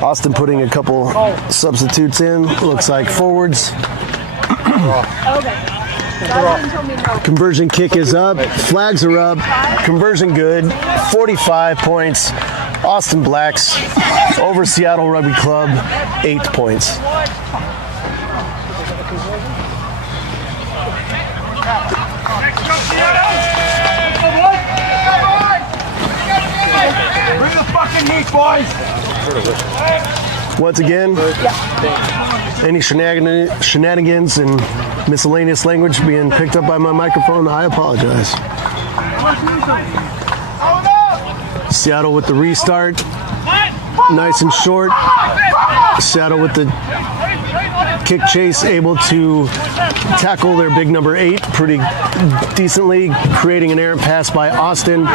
Austin putting a couple substitutes in. Looks like forwards. Conversion kick is up. Flags are up. Conversion good. 45 points. Austin Blacks over Seattle Rugby Club, 8 points. Bring the fucking heat, boys! Once again, any shenanigans and miscellaneous language being picked up by my microphone, I apologize. Seattle with the restart, nice and short. Seattle with the kick chase, able to tackle their big number 8 pretty decently, creating an errant pass by Austin.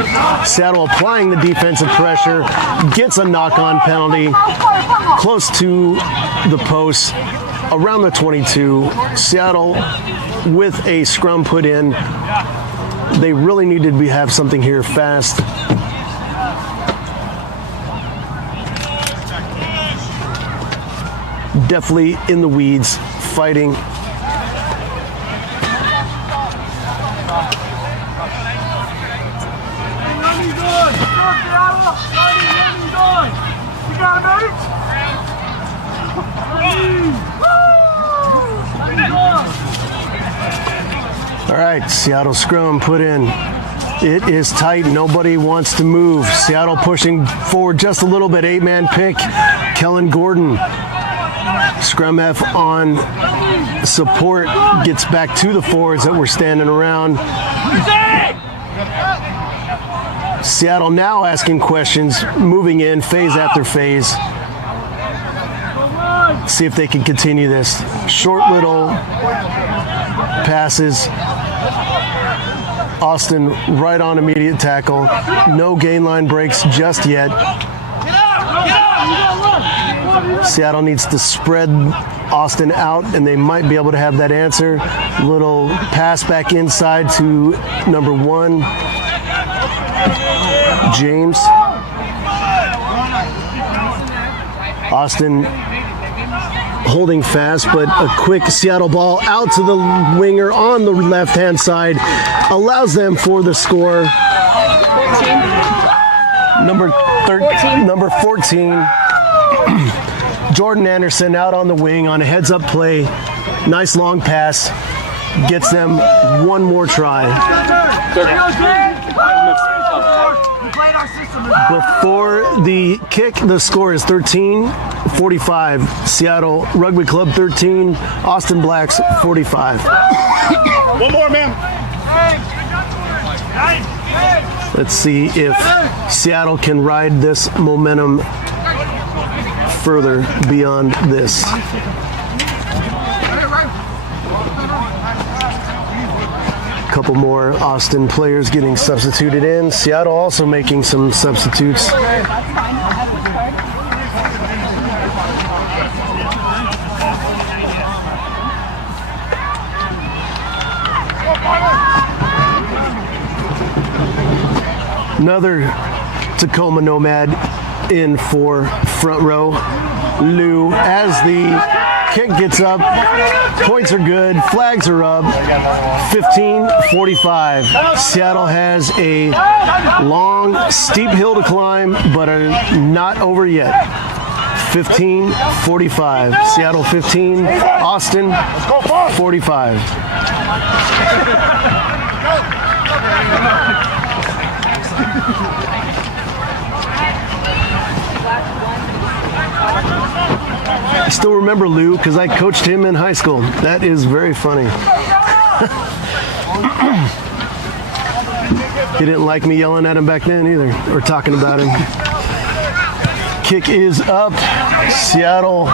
Seattle applying the defensive pressure, gets a knock-on penalty close to the post, around the 22. Seattle with a scrum put in. They really needed to have something here fast. Definitely in the weeds, fighting. All right, Seattle scrum put in. It is tight. Nobody wants to move. Seattle pushing forward just a little bit. 8-man pick. Kellen Gordon. Scrum half on support, gets back to the forwards that were standing around. Seattle now asking questions, moving in phase after phase. See if they can continue this. Short little passes. Austin right on immediate tackle. No gain line breaks just yet. Seattle needs to spread Austin out, and they might be able to have that answer. Little pass back inside to number 1, James. Austin holding fast, but a quick Seattle ball out to the winger on the left-hand side allows them for the score. 14. Number 14. Jordan Anderson out on the wing on a heads-up play. Nice long pass. Gets them one more try. Before the kick, the score is 13-45. Seattle Rugby Club 13, Austin Blacks 45. One more, man. Let's see if Seattle can ride this momentum further beyond this. Couple more Austin players getting substituted in. Seattle also making some substitutes. Another Tacoma Nomad in for front row. Lou, as the kick gets up, points are good, flags are up, 15-45. Seattle has a long, steep hill to climb, but are not over yet. 15-45. Seattle 15, Austin 45. I still remember Lou because I coached him in high school. That is very funny. He didn't like me yelling at him back then either, or talking about him. Kick is up. Seattle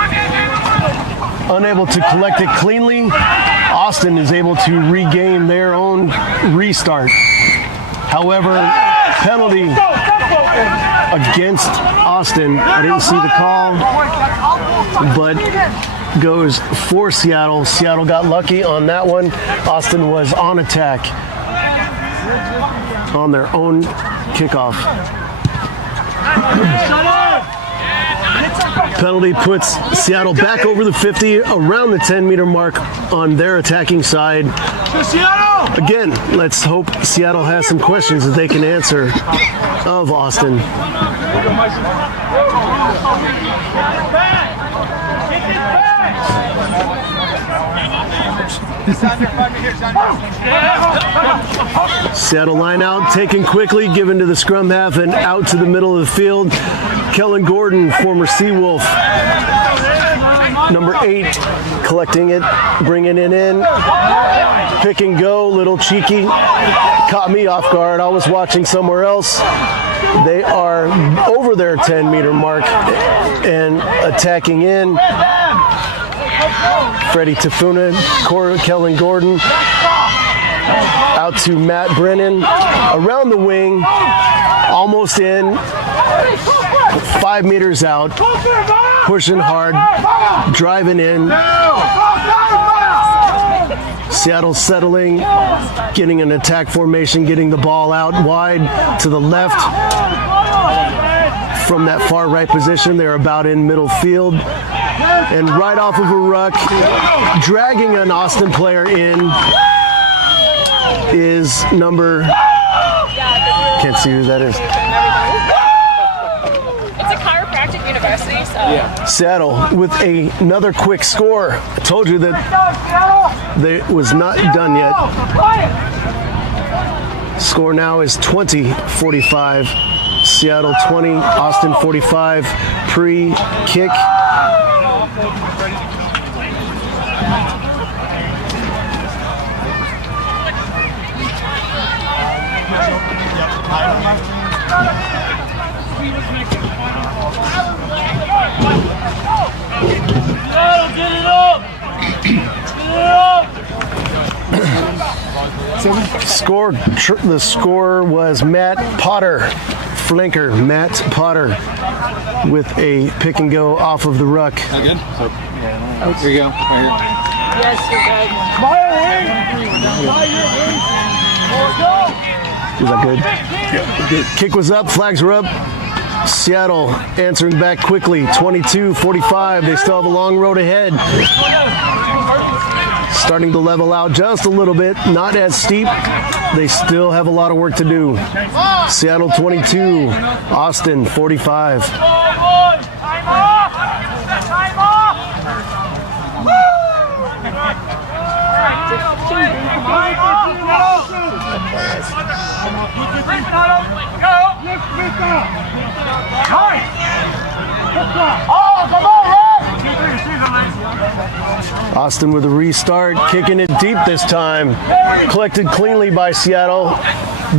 unable to collect it cleanly. Austin is able to regain their own restart. However, penalty against Austin. I didn't see the call, but goes for Seattle. Seattle got lucky on that one. Austin was on attack on their own kickoff. Penalty puts Seattle back over the 50, around the 10-meter mark on their attacking side. Again, let's hope Seattle has some questions that they can answer of Austin. Seattle line out, taken quickly, given to the scrum half and out to the middle of the field. Kellen Gordon, former Seawolf, number 8, collecting it, bringing it in. Pick and go, little cheeky. Caught me off guard. I was watching somewhere else. They are over their 10-meter mark and attacking in. Freddie Tafuna, Kellen Gordon, out to Matt Brennan, around the wing, almost in, 5 meters out, pushing hard, driving in. Seattle settling, getting an attack formation, getting the ball out wide to the left. From that far right position, they're about in middle field. And right off of a ruck, dragging an Austin player in is number, can't see who that is. It's a chiropractic university, so. Seattle with another quick score. I told you that it was not done yet. Score now is 20-45. Seattle 20, Austin 45. Pre-kick. Get it up! The score was Matt Potter, flanker Matt Potter, with a pick and go off of the ruck. Again? Here you go. Right here. Yes, Was that good? Yeah. Good. Kick was up, flags were up. Seattle answering back quickly, 22-45. They still have a long road ahead. Starting to level out just a little bit, not as steep. They still have a lot of work to do. Seattle 22, Austin 45. Austin with a restart, kicking it deep this time. Collected cleanly by Seattle,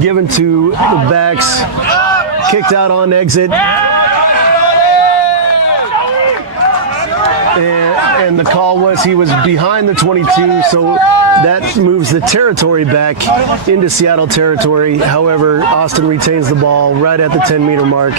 given to the backs, kicked out on exit. And the call was he was behind the 22, so that moves the territory back into Seattle territory. However, Austin retains the ball right at the 10-meter mark.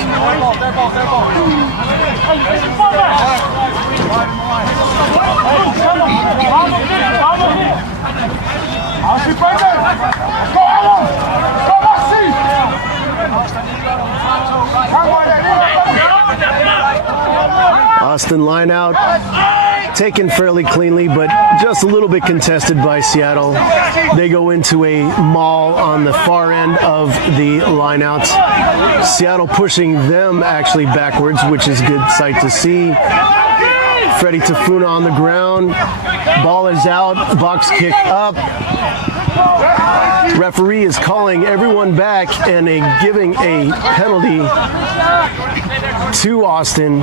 Austin line out, taken fairly cleanly, but just a little bit contested by Seattle. They go into a maul on the far end of the lineouts. Seattle pushing them actually backwards, which is a good sight to see. Freddie Tafuna on the ground. Ball is out, box kick up. Referee is calling everyone back and giving a penalty to Austin.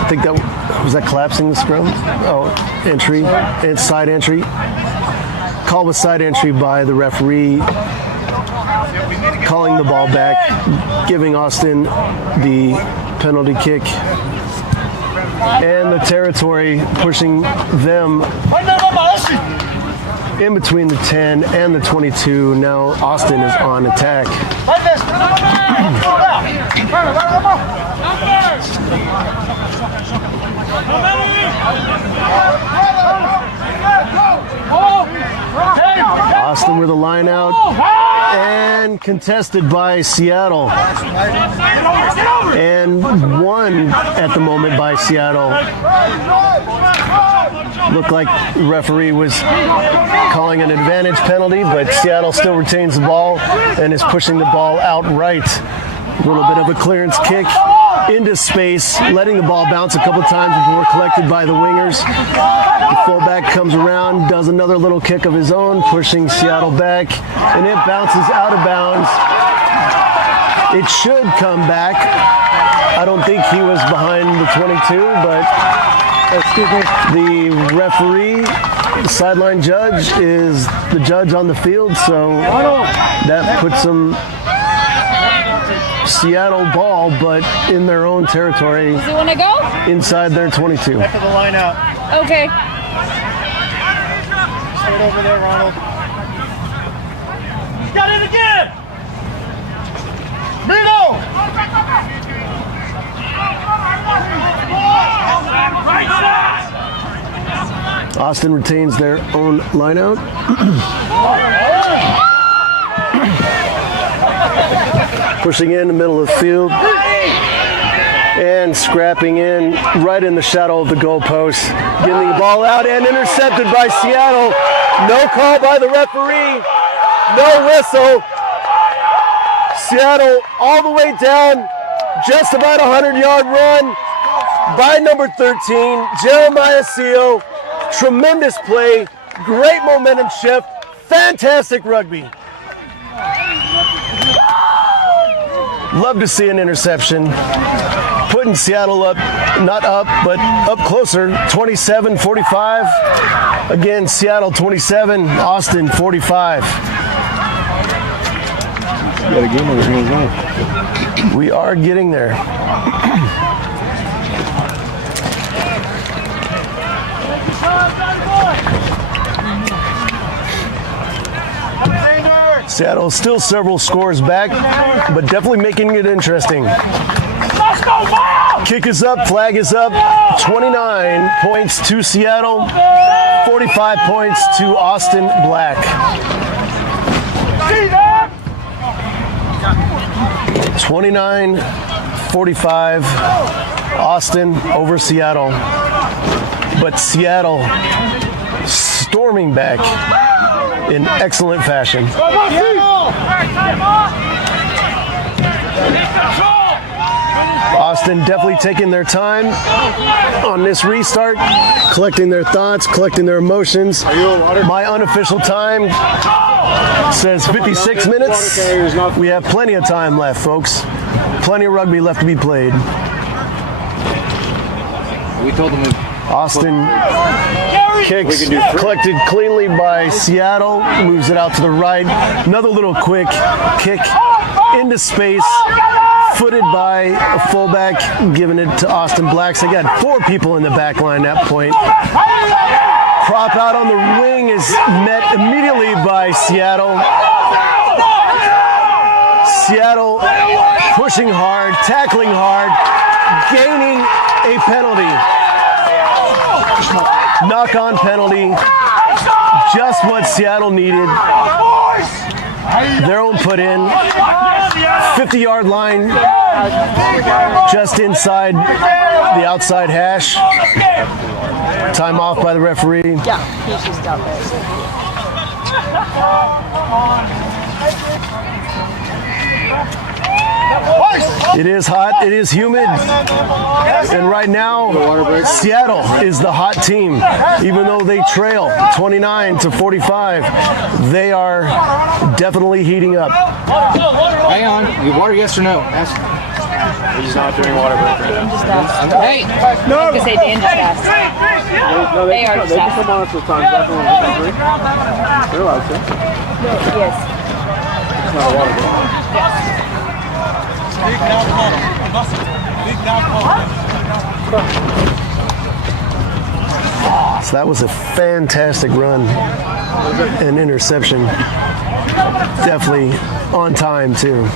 I think that was collapsing the scrum. Oh, entry, it's side entry. Call was side entry by the referee, calling the ball back, giving Austin the penalty kick, and the territory pushing them in between the 10 and the 22. Now Austin is on attack. Austin with a line out and contested by Seattle, and won at the moment by Seattle. Looked like the referee was calling an advantage penalty, but Seattle still retains the ball and is pushing the ball outright. A little bit of a clearance kick into space, letting the ball bounce a couple times before collected by the wingers. The fullback comes around, does another little kick of his own, pushing Seattle back, and it bounces out of bounds. It should come back. I don't think he was behind the 22, but the referee, the sideline judge, is the judge on the field, so that puts them Seattle ball, but in their own territory. Does he want to go? Inside their 22. Back of the line out. Okay. Right over there, Ronald. Got it again! Mino! Austin retains their own lineout. Pushing in the middle of the field and scrapping in right in the shadow of the goalpost. Getting the ball out and intercepted by Seattle. No call by the referee. No whistle. Seattle all the way down. Just about a 100-yard run by number 13, Jeremiah Seal. Tremendous play. Great momentum shift. Fantastic rugby. Love to see an interception. Putting Seattle up, not up, but up closer, 27-45. Again, Seattle 27, Austin 45. Got a game on his hands now. We are getting there. Seattle still several scores back, but definitely making it interesting. Kick is up, flag is up. 29 points to Seattle, 45 points to Austin Black. 29-45, Austin over Seattle. But Seattle storming back in excellent fashion. Austin definitely taking their time on this restart, collecting their thoughts, collecting their emotions. My unofficial time says 56 minutes. We have plenty of time left, folks. Plenty of rugby left to be played. We told them Austin kicks, collected cleanly by Seattle, moves it out to the right. Another little quick kick into space, footed by a fullback, giving it to Austin Black. So they got 4 people in the back line at that point. Prop out on the wing is met immediately by Seattle. Seattle pushing hard, tackling hard, gaining a penalty. Knock-on penalty, just what Seattle needed. Their own put in, 50-yard line, just inside the outside hash. Time off by the referee. Yeah, he's just out there. It is hot, it is humid, and right now, Seattle is the hot team. Even though they trail 29-45, they are definitely heating up. hang on. You water, yes or no? Ask. We're just not doing water break right now. Hey! No. I was gonna say Dan just asked. They are just asked. Come on for time, definitely. They're allowed to. Yes. It's not a water break. Big down follow. Big down follow. So that was a fantastic run, an interception. Definitely on time too.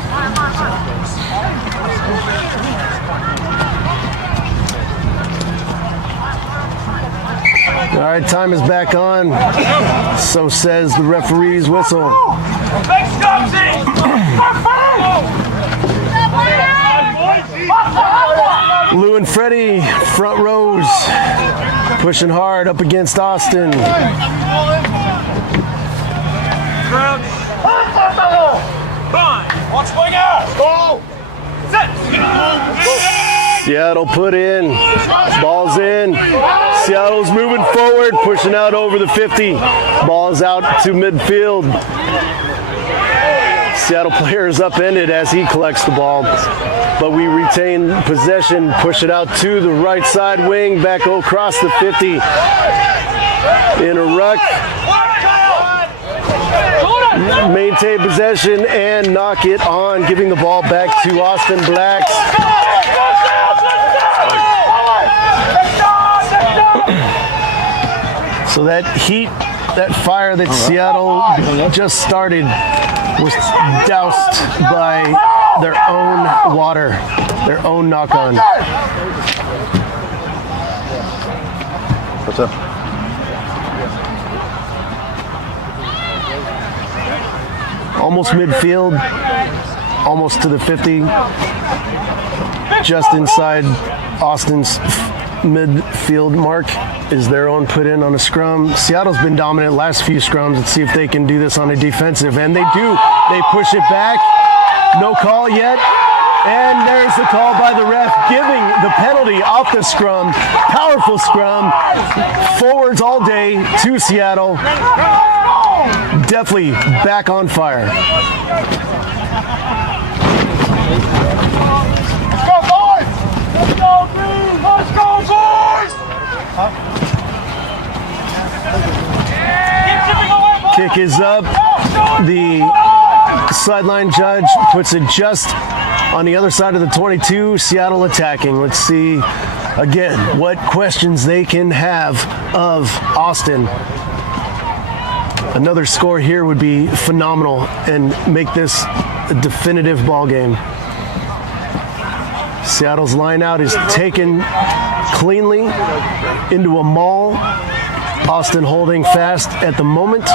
All right, time is back on. So says the referee's whistle. Lou and Freddie, front rows, Pushing hard up against Austin. Crouch. Watch winger. Go. Set. Seattle put in. Ball's in. Seattle's moving forward, pushing out over the 50. Ball's out to midfield. Seattle player is upended as he collects the ball, but we retain possession, push it out to the right side wing, back across the 50. In a ruck. Maintain possession and knock it on, giving the ball back to Austin Blacks. So that heat, that fire that Seattle just started was doused by their own water, their own knock-on. What's up? Almost midfield, almost to the 50, just inside Austin's midfield mark is their own put in on a scrum. Seattle's been dominant last few scrums. Let's see if they can do this on a defensive, and they do. They push it back. No call yet. And there's the call by the ref, giving the penalty off the scrum. Powerful scrum. Forwards all day to Seattle. Definitely back on fire. Let's go, boys! Let's go, Green! Let's go, boys! Kick is up. The sideline judge puts it just on the other side of the 22. Seattle attacking. Let's see again what questions they can have of Austin. Another score here would be phenomenal and make this a definitive ball game. Seattle's line out is taken cleanly into a maul. Austin holding fast at the moment.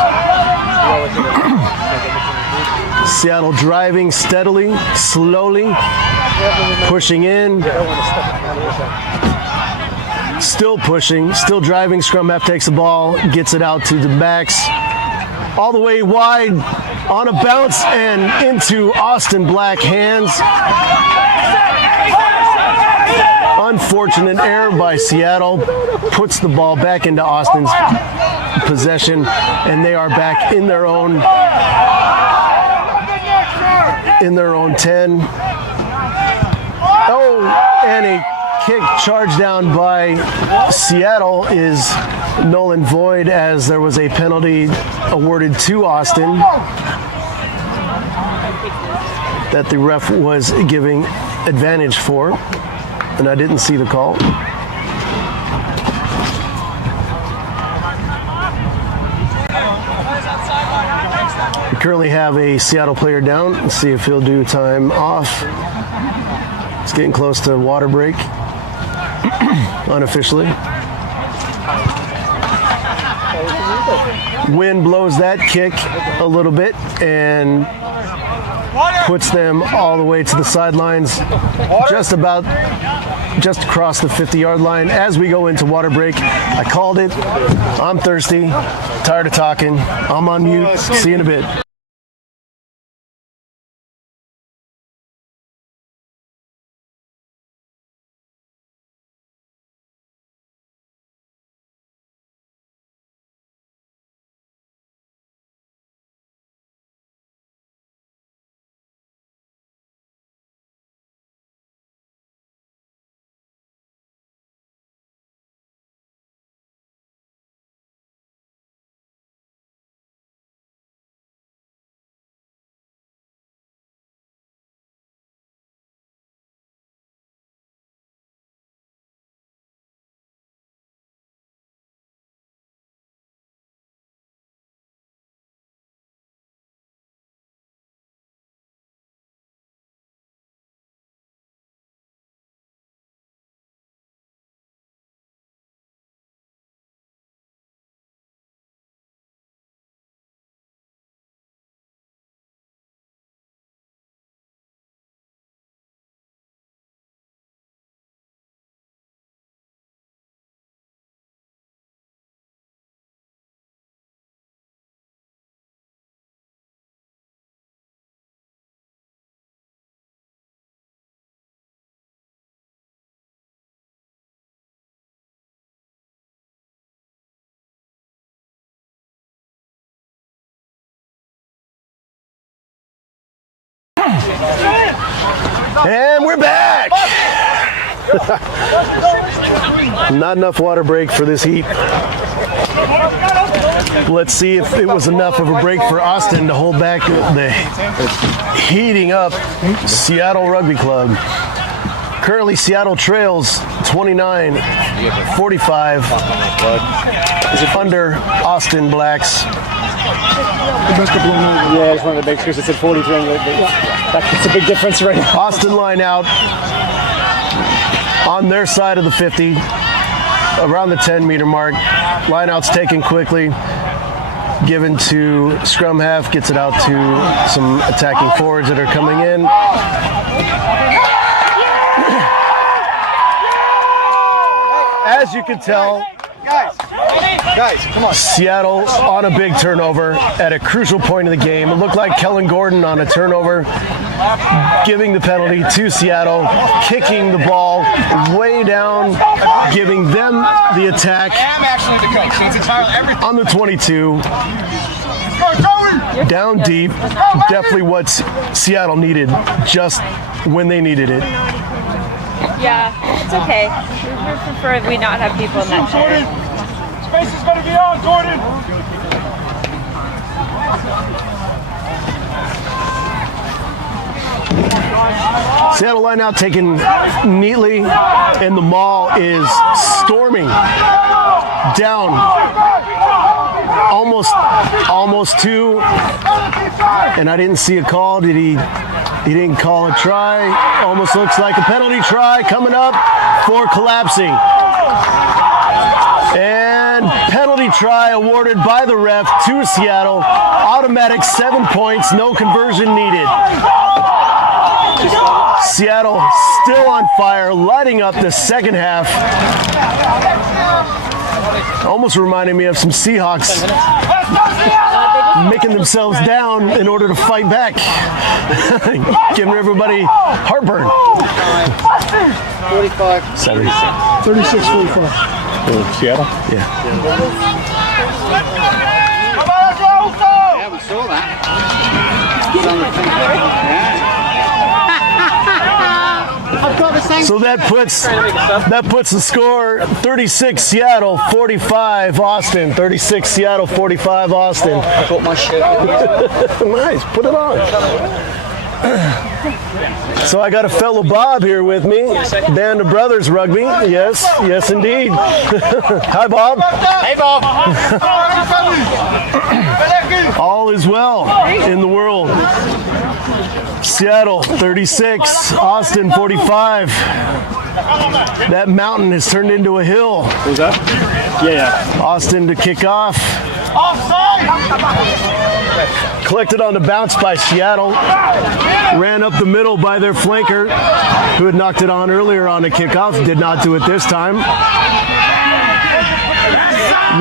Seattle driving steadily, slowly, pushing in. Still pushing, still driving. Scrum half takes the ball, gets it out to the backs. All the way wide on a bounce and into Austin Black hands. Unfortunate error by Seattle puts the ball back into Austin's possession, and they are back in their own 10. Oh, and a kick charged down by Seattle is null and void, as there was a penalty awarded to Austin that the ref was giving advantage for, and I didn't see the call. We currently have a Seattle player down. Let's see if he'll do time off. It's getting close to water break, unofficially. Wind blows that kick a little bit and puts them all the way to the sidelines, just across the 50-yard line as we go into water break. I called it. I'm thirsty, tired of talking. I'm on mute. See you in a bit. And we're back. Not enough water break for this heat. Let's see if it was enough of a break for Austin to hold back the heating up Seattle Rugby Club. Currently, Seattle trails 29-45 under Austin Blacks. Yeah, it's one of the big scores. It said 43. That's a big difference right now. Austin line out on their side of the 50, around the 10-meter mark. Line out's taken quickly, given to scrum half, gets it out to some attacking forwards that are coming in. As you can tell, Guys, come on. Seattle on a big turnover at a crucial point of the game. It looked like Kellen Gordon on a turnover, giving the penalty to Seattle, kicking the ball way down, giving them the attack on the 22. Down deep, definitely what Seattle needed just when they needed it. Yeah, it's okay. We would prefer if we not have people in that chair. Space is going to be on, Jordan. Seattle line out taken neatly, and the maul is storming down almost two, and I didn't see a call. Did he? He didn't call a try. Almost looks like a penalty try coming up for collapsing. And penalty try awarded by the ref to Seattle. Automatic 7 points, no conversion needed. Seattle still on fire, lighting up the second half. Almost reminded me of some Seahawks making themselves down in order to fight back. Giving everybody heartburn. 45. 36-45. Seattle? Yeah. Yeah, we saw that. So that puts the score 36 Seattle, 45 Austin. 36 Seattle, 45 Austin. I got my shirt. Nice, put it on. So I got a fellow Bob here with me, Band of Brothers Rugby. Yes, yes indeed. Hi Bob. Hey, Bob. All is well in the world. Seattle 36, Austin 45. That mountain has turned into a hill. Who's that? Yeah. Austin to kick off. Collected on the bounce by Seattle. Ran up the middle by their flanker, who had knocked it on earlier on the kickoff. Did not do it this time.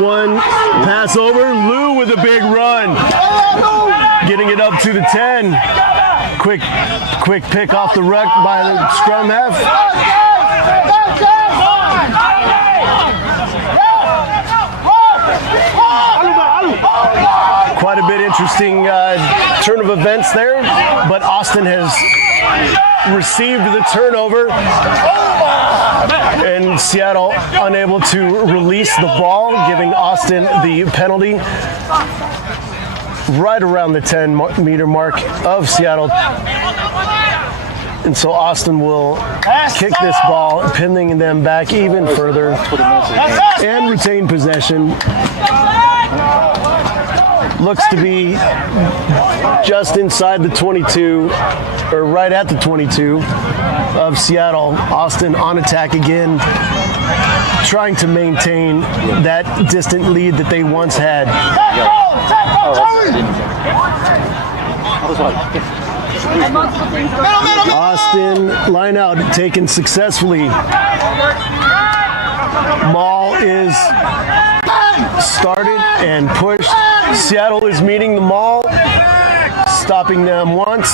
One pass over. Lou with a big run. Getting it up to the 10. Quick pick off the ruck by the scrum half. Quite a bit interesting turn of events there, but Austin has received the turnover, and Seattle unable to release the ball, giving Austin the penalty right around the 10-meter mark of Seattle. And so Austin will kick this ball, pinning them back even further and retain possession. Looks to be just inside the 22, or right at the 22 of Seattle. Austin on attack again, trying to maintain that distant lead that they once had. Austin line out taken successfully. Ball is started and pushed. Seattle is meeting the maul, stopping them once.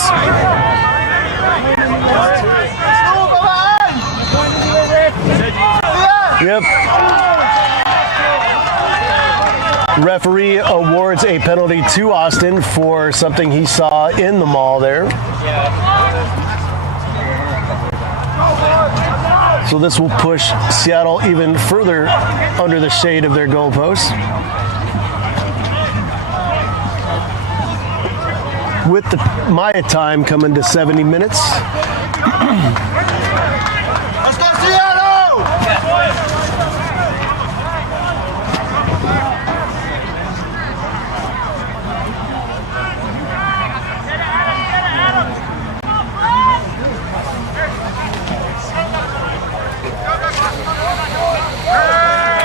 Yep. Referee awards a penalty to Austin for something he saw in the mall there. So this will push Seattle even further under the shade of their goalposts. With the Maya time coming to 70 minutes. Let's go, Seattle!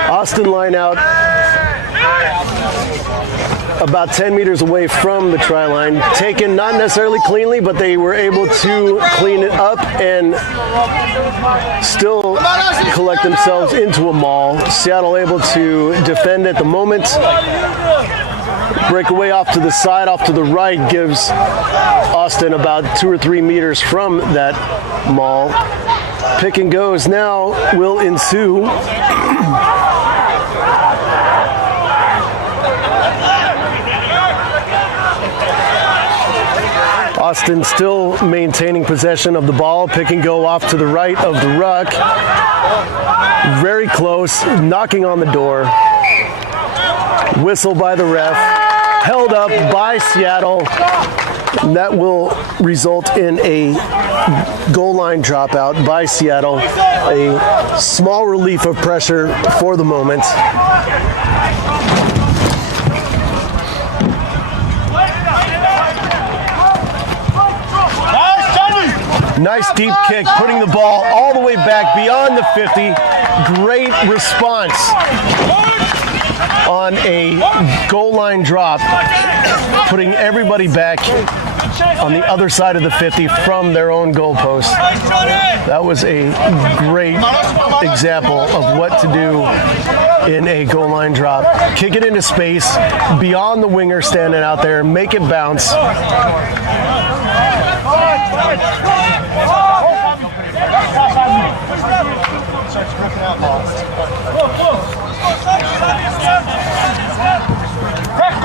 Austin line out about 10 meters away from the try line. Taken not necessarily cleanly, but they were able to clean it up and still collect themselves into a maul. Seattle able to defend at the moment. Breakaway off to the side, off to the right, gives Austin about 2 or 3 meters from that maul. Pick and goes now will ensue. Austin still maintaining possession of the ball. Pick and go off to the right of the ruck. Very close, knocking on the door. Whistle by the ref. Held up by Seattle. And that will result in a goal line dropout by Seattle. A small relief of pressure for the moment. Nice deep kick, putting the ball all the way back beyond the 50. Great response on a goal line drop, putting everybody back on the other side of the 50 from their own goalpost. That was a great example of what to do in a goal line drop. Kick it into space, beyond the winger standing out there, make it bounce.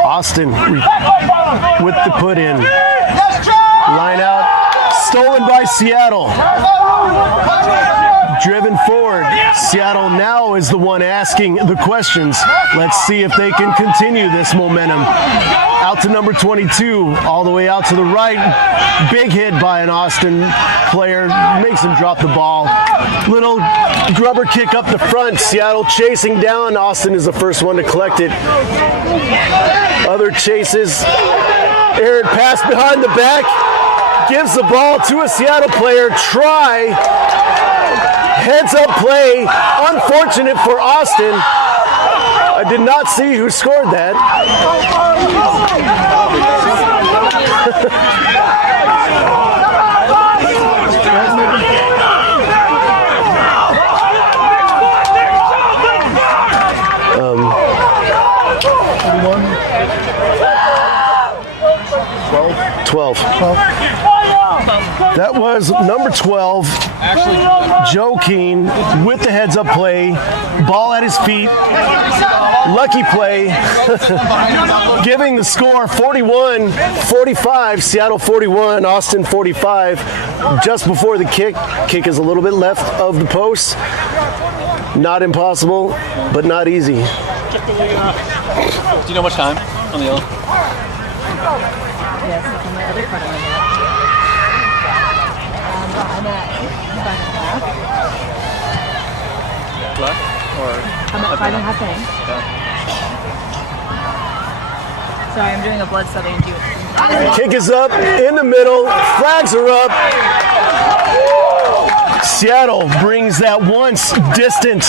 Austin with the put in. Line out, stolen by Seattle. Driven forward. Seattle now is the one asking the questions. Let's see if they can continue this momentum. Out to number 22, all the way out to the right. Big hit by an Austin player, makes him drop the ball. Little grubber kick up the front. Seattle chasing down. Austin is the first one to collect it. Other chases. Aaron pass behind the back. Gives the ball to a Seattle player. Try. Heads up play. Unfortunate for Austin. I did not see who scored that. 12. That was number 12, Joe Keane, with the heads up play, ball at his feet, lucky play, giving the score 41-45, Seattle 41, Austin 45, just before the kick. Kick is a little bit left of the post. Not impossible, but not easy. Do you know much time on the yellow? Yes, it's on the other part of my head. I'm at 5.5. Left? Or I'm at 5.5 innings. Sorry, I'm doing a blood study and do it. Kick is up in the middle. Flags are up. Seattle brings that once distant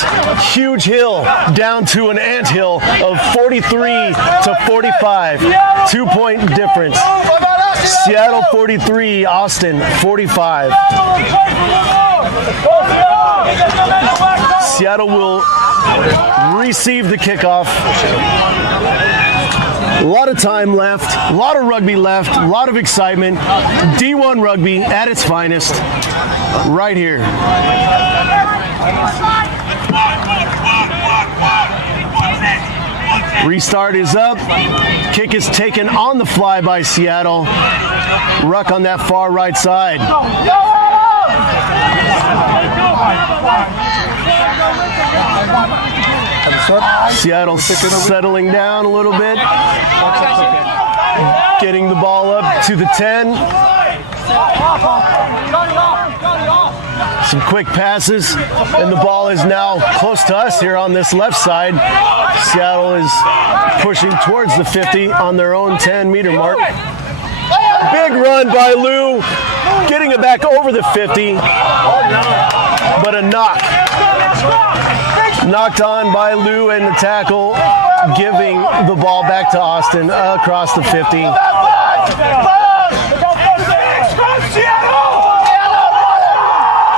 huge hill down to an anthill of 43-45. 2-point difference. Seattle 43, Austin 45. Seattle will receive the kickoff. A lot of time left, a lot of rugby left, a lot of excitement. D1 rugby at its finest, right here. Restart is up. Kick is taken on the fly by Seattle. Ruck on that far right side. Seattle settling down a little bit. Getting the ball up to the 10. Some quick passes, and the ball is now close to us here on this left side. Seattle is pushing towards the 50 on their own 10-meter mark. Big run by Lou, getting it back over the 50, but a knock. Knocked on by Lou and the tackle, giving the ball back to Austin across the 50.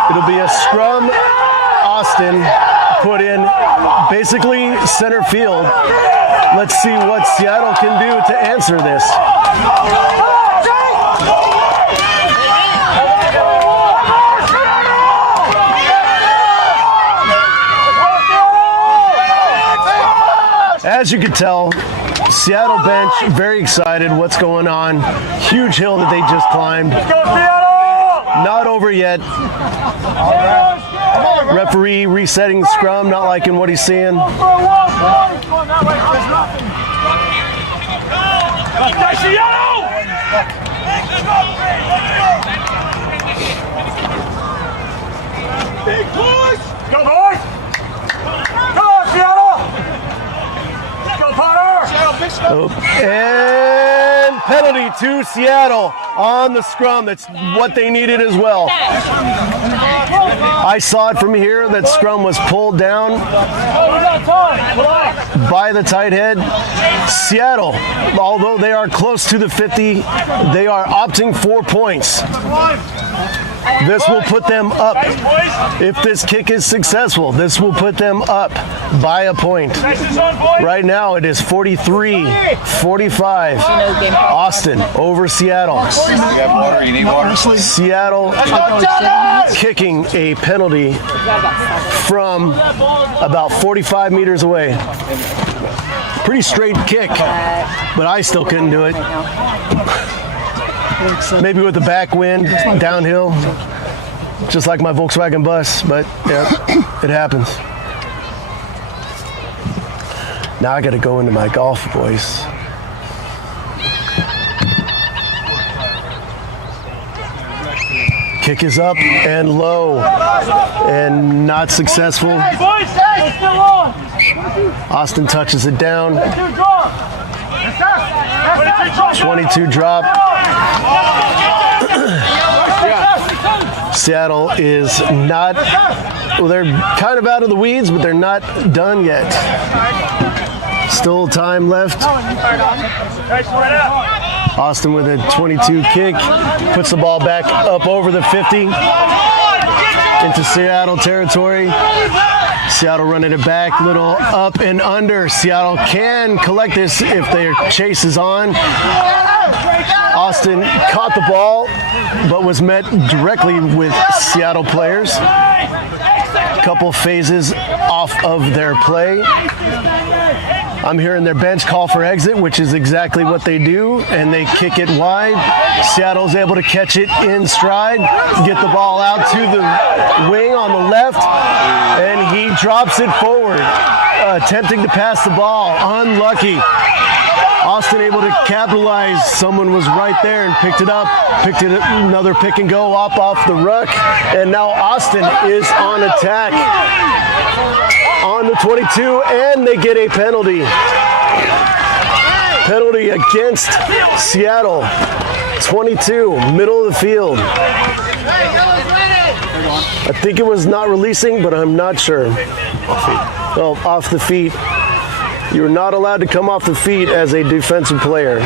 It'll be a scrum. Austin put in basically center field. Let's see what Seattle can do to answer this. As you can tell, Seattle bench very excited. What's going on? Huge hill that they just climbed. Not over yet. Referee resetting the scrum, not liking what he's seeing. Big push! Go, boys! Go, Seattle! Go, Potter! And penalty to Seattle on the scrum. That's what they needed as well. I saw it from here that scrum was pulled down by the tight head. Seattle, although they are close to the 50, they are opting for points. This will put them up. If this kick is successful, this will put them up by a point. Right now it is 43-45. Austin over Seattle. Seattle kicking a penalty from about 45 meters away. Pretty straight kick, but I still couldn't do it. Maybe with the backwind, downhill, just like my Volkswagen bus, but yeah, it happens. Now I gotta go into my golf voice. Kick is up and low and not successful. Austin touches it down. 22 drop. Seattle is not, well, they're kind of out of the weeds, but they're not done yet. Still time left. Austin with a 22 kick, puts the ball back up over the 50 into Seattle territory. Seattle running it back, little up and under. Seattle can collect this if their chase is on. Austin caught the ball, but was met directly with Seattle players. A couple phases off of their play. I'm hearing their bench call for exit, which is exactly what they do, and they kick it wide. Seattle's able to catch it in stride, get the ball out to the wing on the left, and he drops it forward, attempting to pass the ball. Unlucky. Austin able to capitalize. Someone was right there and picked it up. Picked it, another pick and go off the ruck, and now Austin is on attack on the 22, and they get a penalty. Penalty against Seattle. 22, middle of the field. I think it was not releasing, but I'm not sure. Well, off the feet. You're not allowed to come off the feet as a defensive player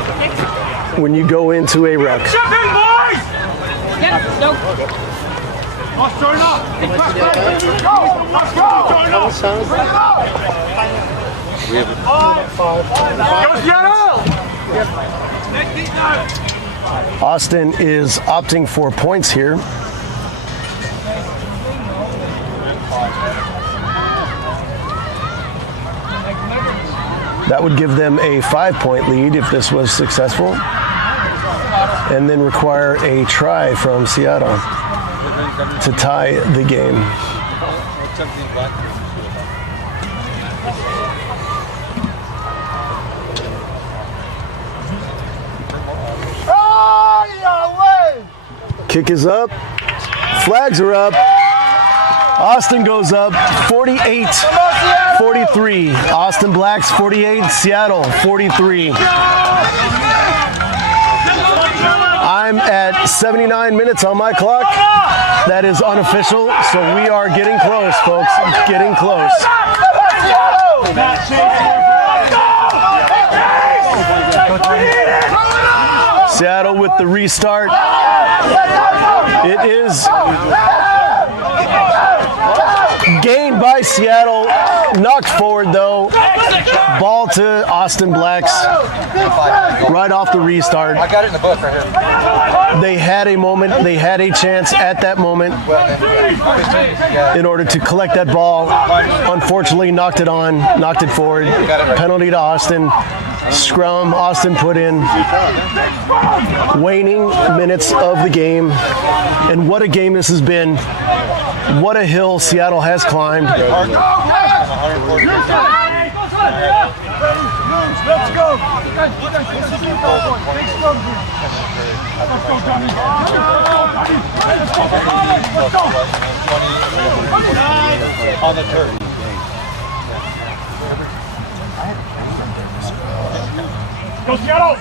when you go into a ruck. Austin is opting for points here. That would give them a 5-point lead if this was successful, and then require a try from Seattle to tie the game. Kick is up. Flags are up. Austin goes up 48-43. Austin Blacks 48, Seattle 43. I'm at 79 minutes on my clock. That is unofficial, so we are getting close, folks. Getting close. Seattle with the restart. It is gained by Seattle. Knocked forward though. Ball to Austin Blacks right off the restart. I got it in the book right here. They had a moment, they had a chance at that moment in order to collect that ball. Unfortunately, knocked it forward. Penalty to Austin. Scrum, Austin put in. Waning minutes of the game. And what a game this has been. What a hill Seattle has climbed. Let's go! On the turf. Go Seattle!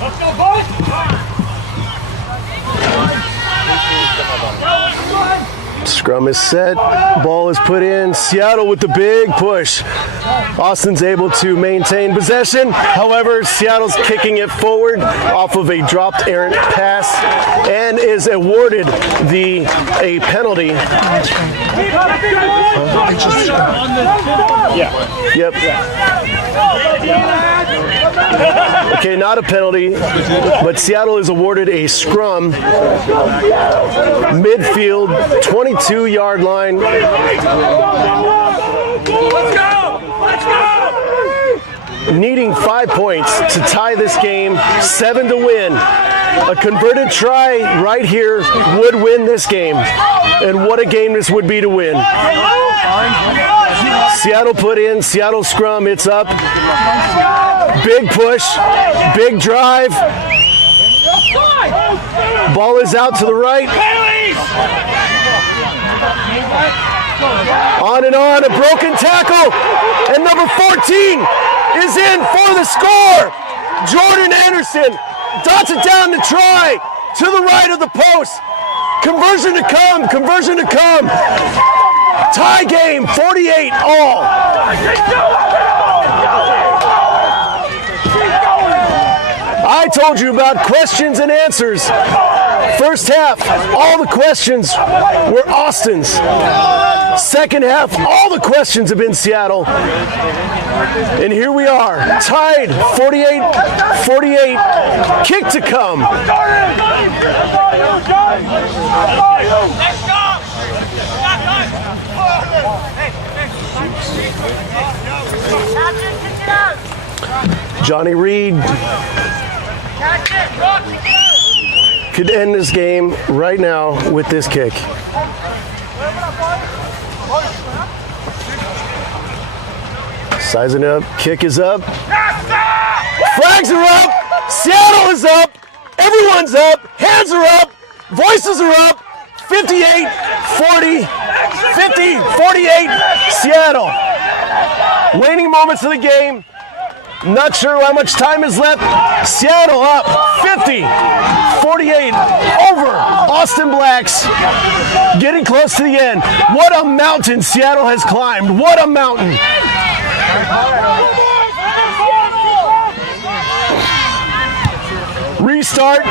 Let's go, boys! Scrum is set. Ball is put in. Seattle with the big push. Austin's able to maintain possession. However, Seattle's kicking it forward off of a dropped errant pass and is awarded a penalty. Yep. Okay, not a penalty, but Seattle is awarded a scrum. Midfield, 22-yard line. Needing 5 points to tie this game, 7 to win. A converted try right here would win this game. And what a game this would be to win. Seattle put in, Seattle scrum, it's up. Big push, big drive. Ball is out to the right. On and on, a broken tackle. And number 14 is in for the score. Jordan Anderson dots it down to try. To the right of the post. Conversion to come, conversion to come. Tie game, 48 all. I told you about questions and answers. First half, all the questions were Austin's. Second half, all the questions have been Seattle. And here we are, tied 48-48. Kick to come. Johnny Reed could end this game right now with this kick. Sizing up, kick is up. Flags are up, Seattle is up, everyone's up, hands are up, voices are up. 58-40, 50-48, Seattle. Waning moments of the game. Not sure how much time is left. Seattle up 50-48 over Austin Blacks. Getting close to the end. What a mountain Seattle has climbed. What a mountain. Restart.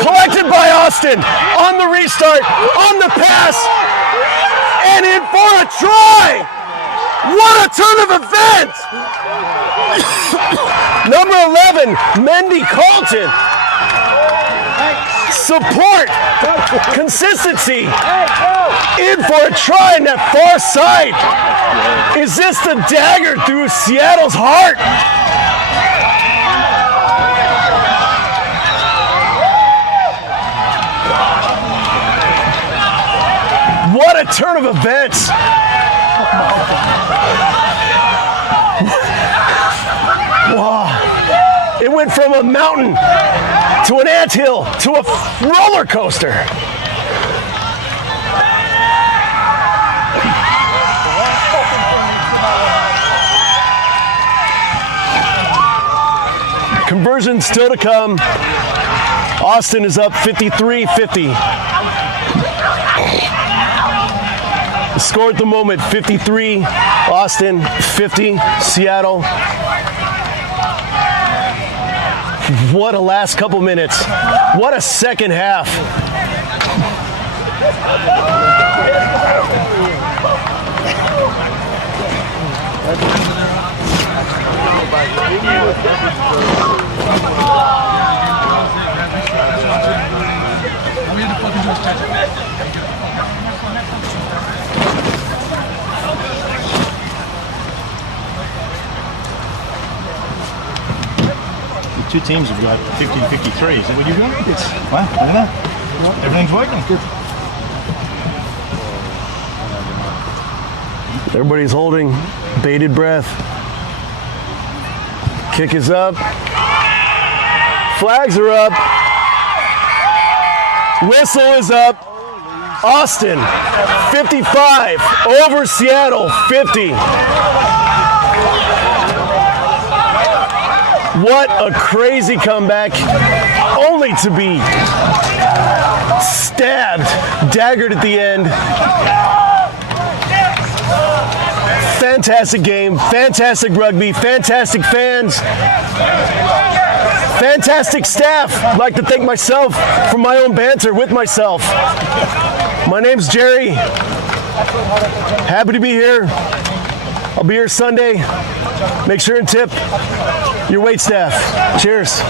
Collected by Austin. On the restart. On the pass. And in for a try. What a turn of events! Number 11, Mendy Colton. Support. Consistency. In for a try in that far side. Is this the dagger through Seattle's heart? What a turn of events. Wow. It went from a mountain to an anthill to a roller coaster. Conversion still to come. Austin is up 53-50. The score at the moment, 53, Austin, 50, Seattle. What a last couple minutes. What a second half. Two teams have got 50-53. Is that what you got? Yes. Wow, look at that. Everything's working. Good. Everybody's holding bated breath. Kick is up. Flags are up. Whistle is up. Austin, 55 over Seattle, 50. What a crazy comeback, only to be stabbed, daggered at the end. Fantastic game, fantastic rugby, fantastic fans, fantastic staff. I'd like to thank myself for my own banter with myself. My name's Jerry. Happy to be here. I'll be here Sunday. Make sure and tip your wait staff. Cheers.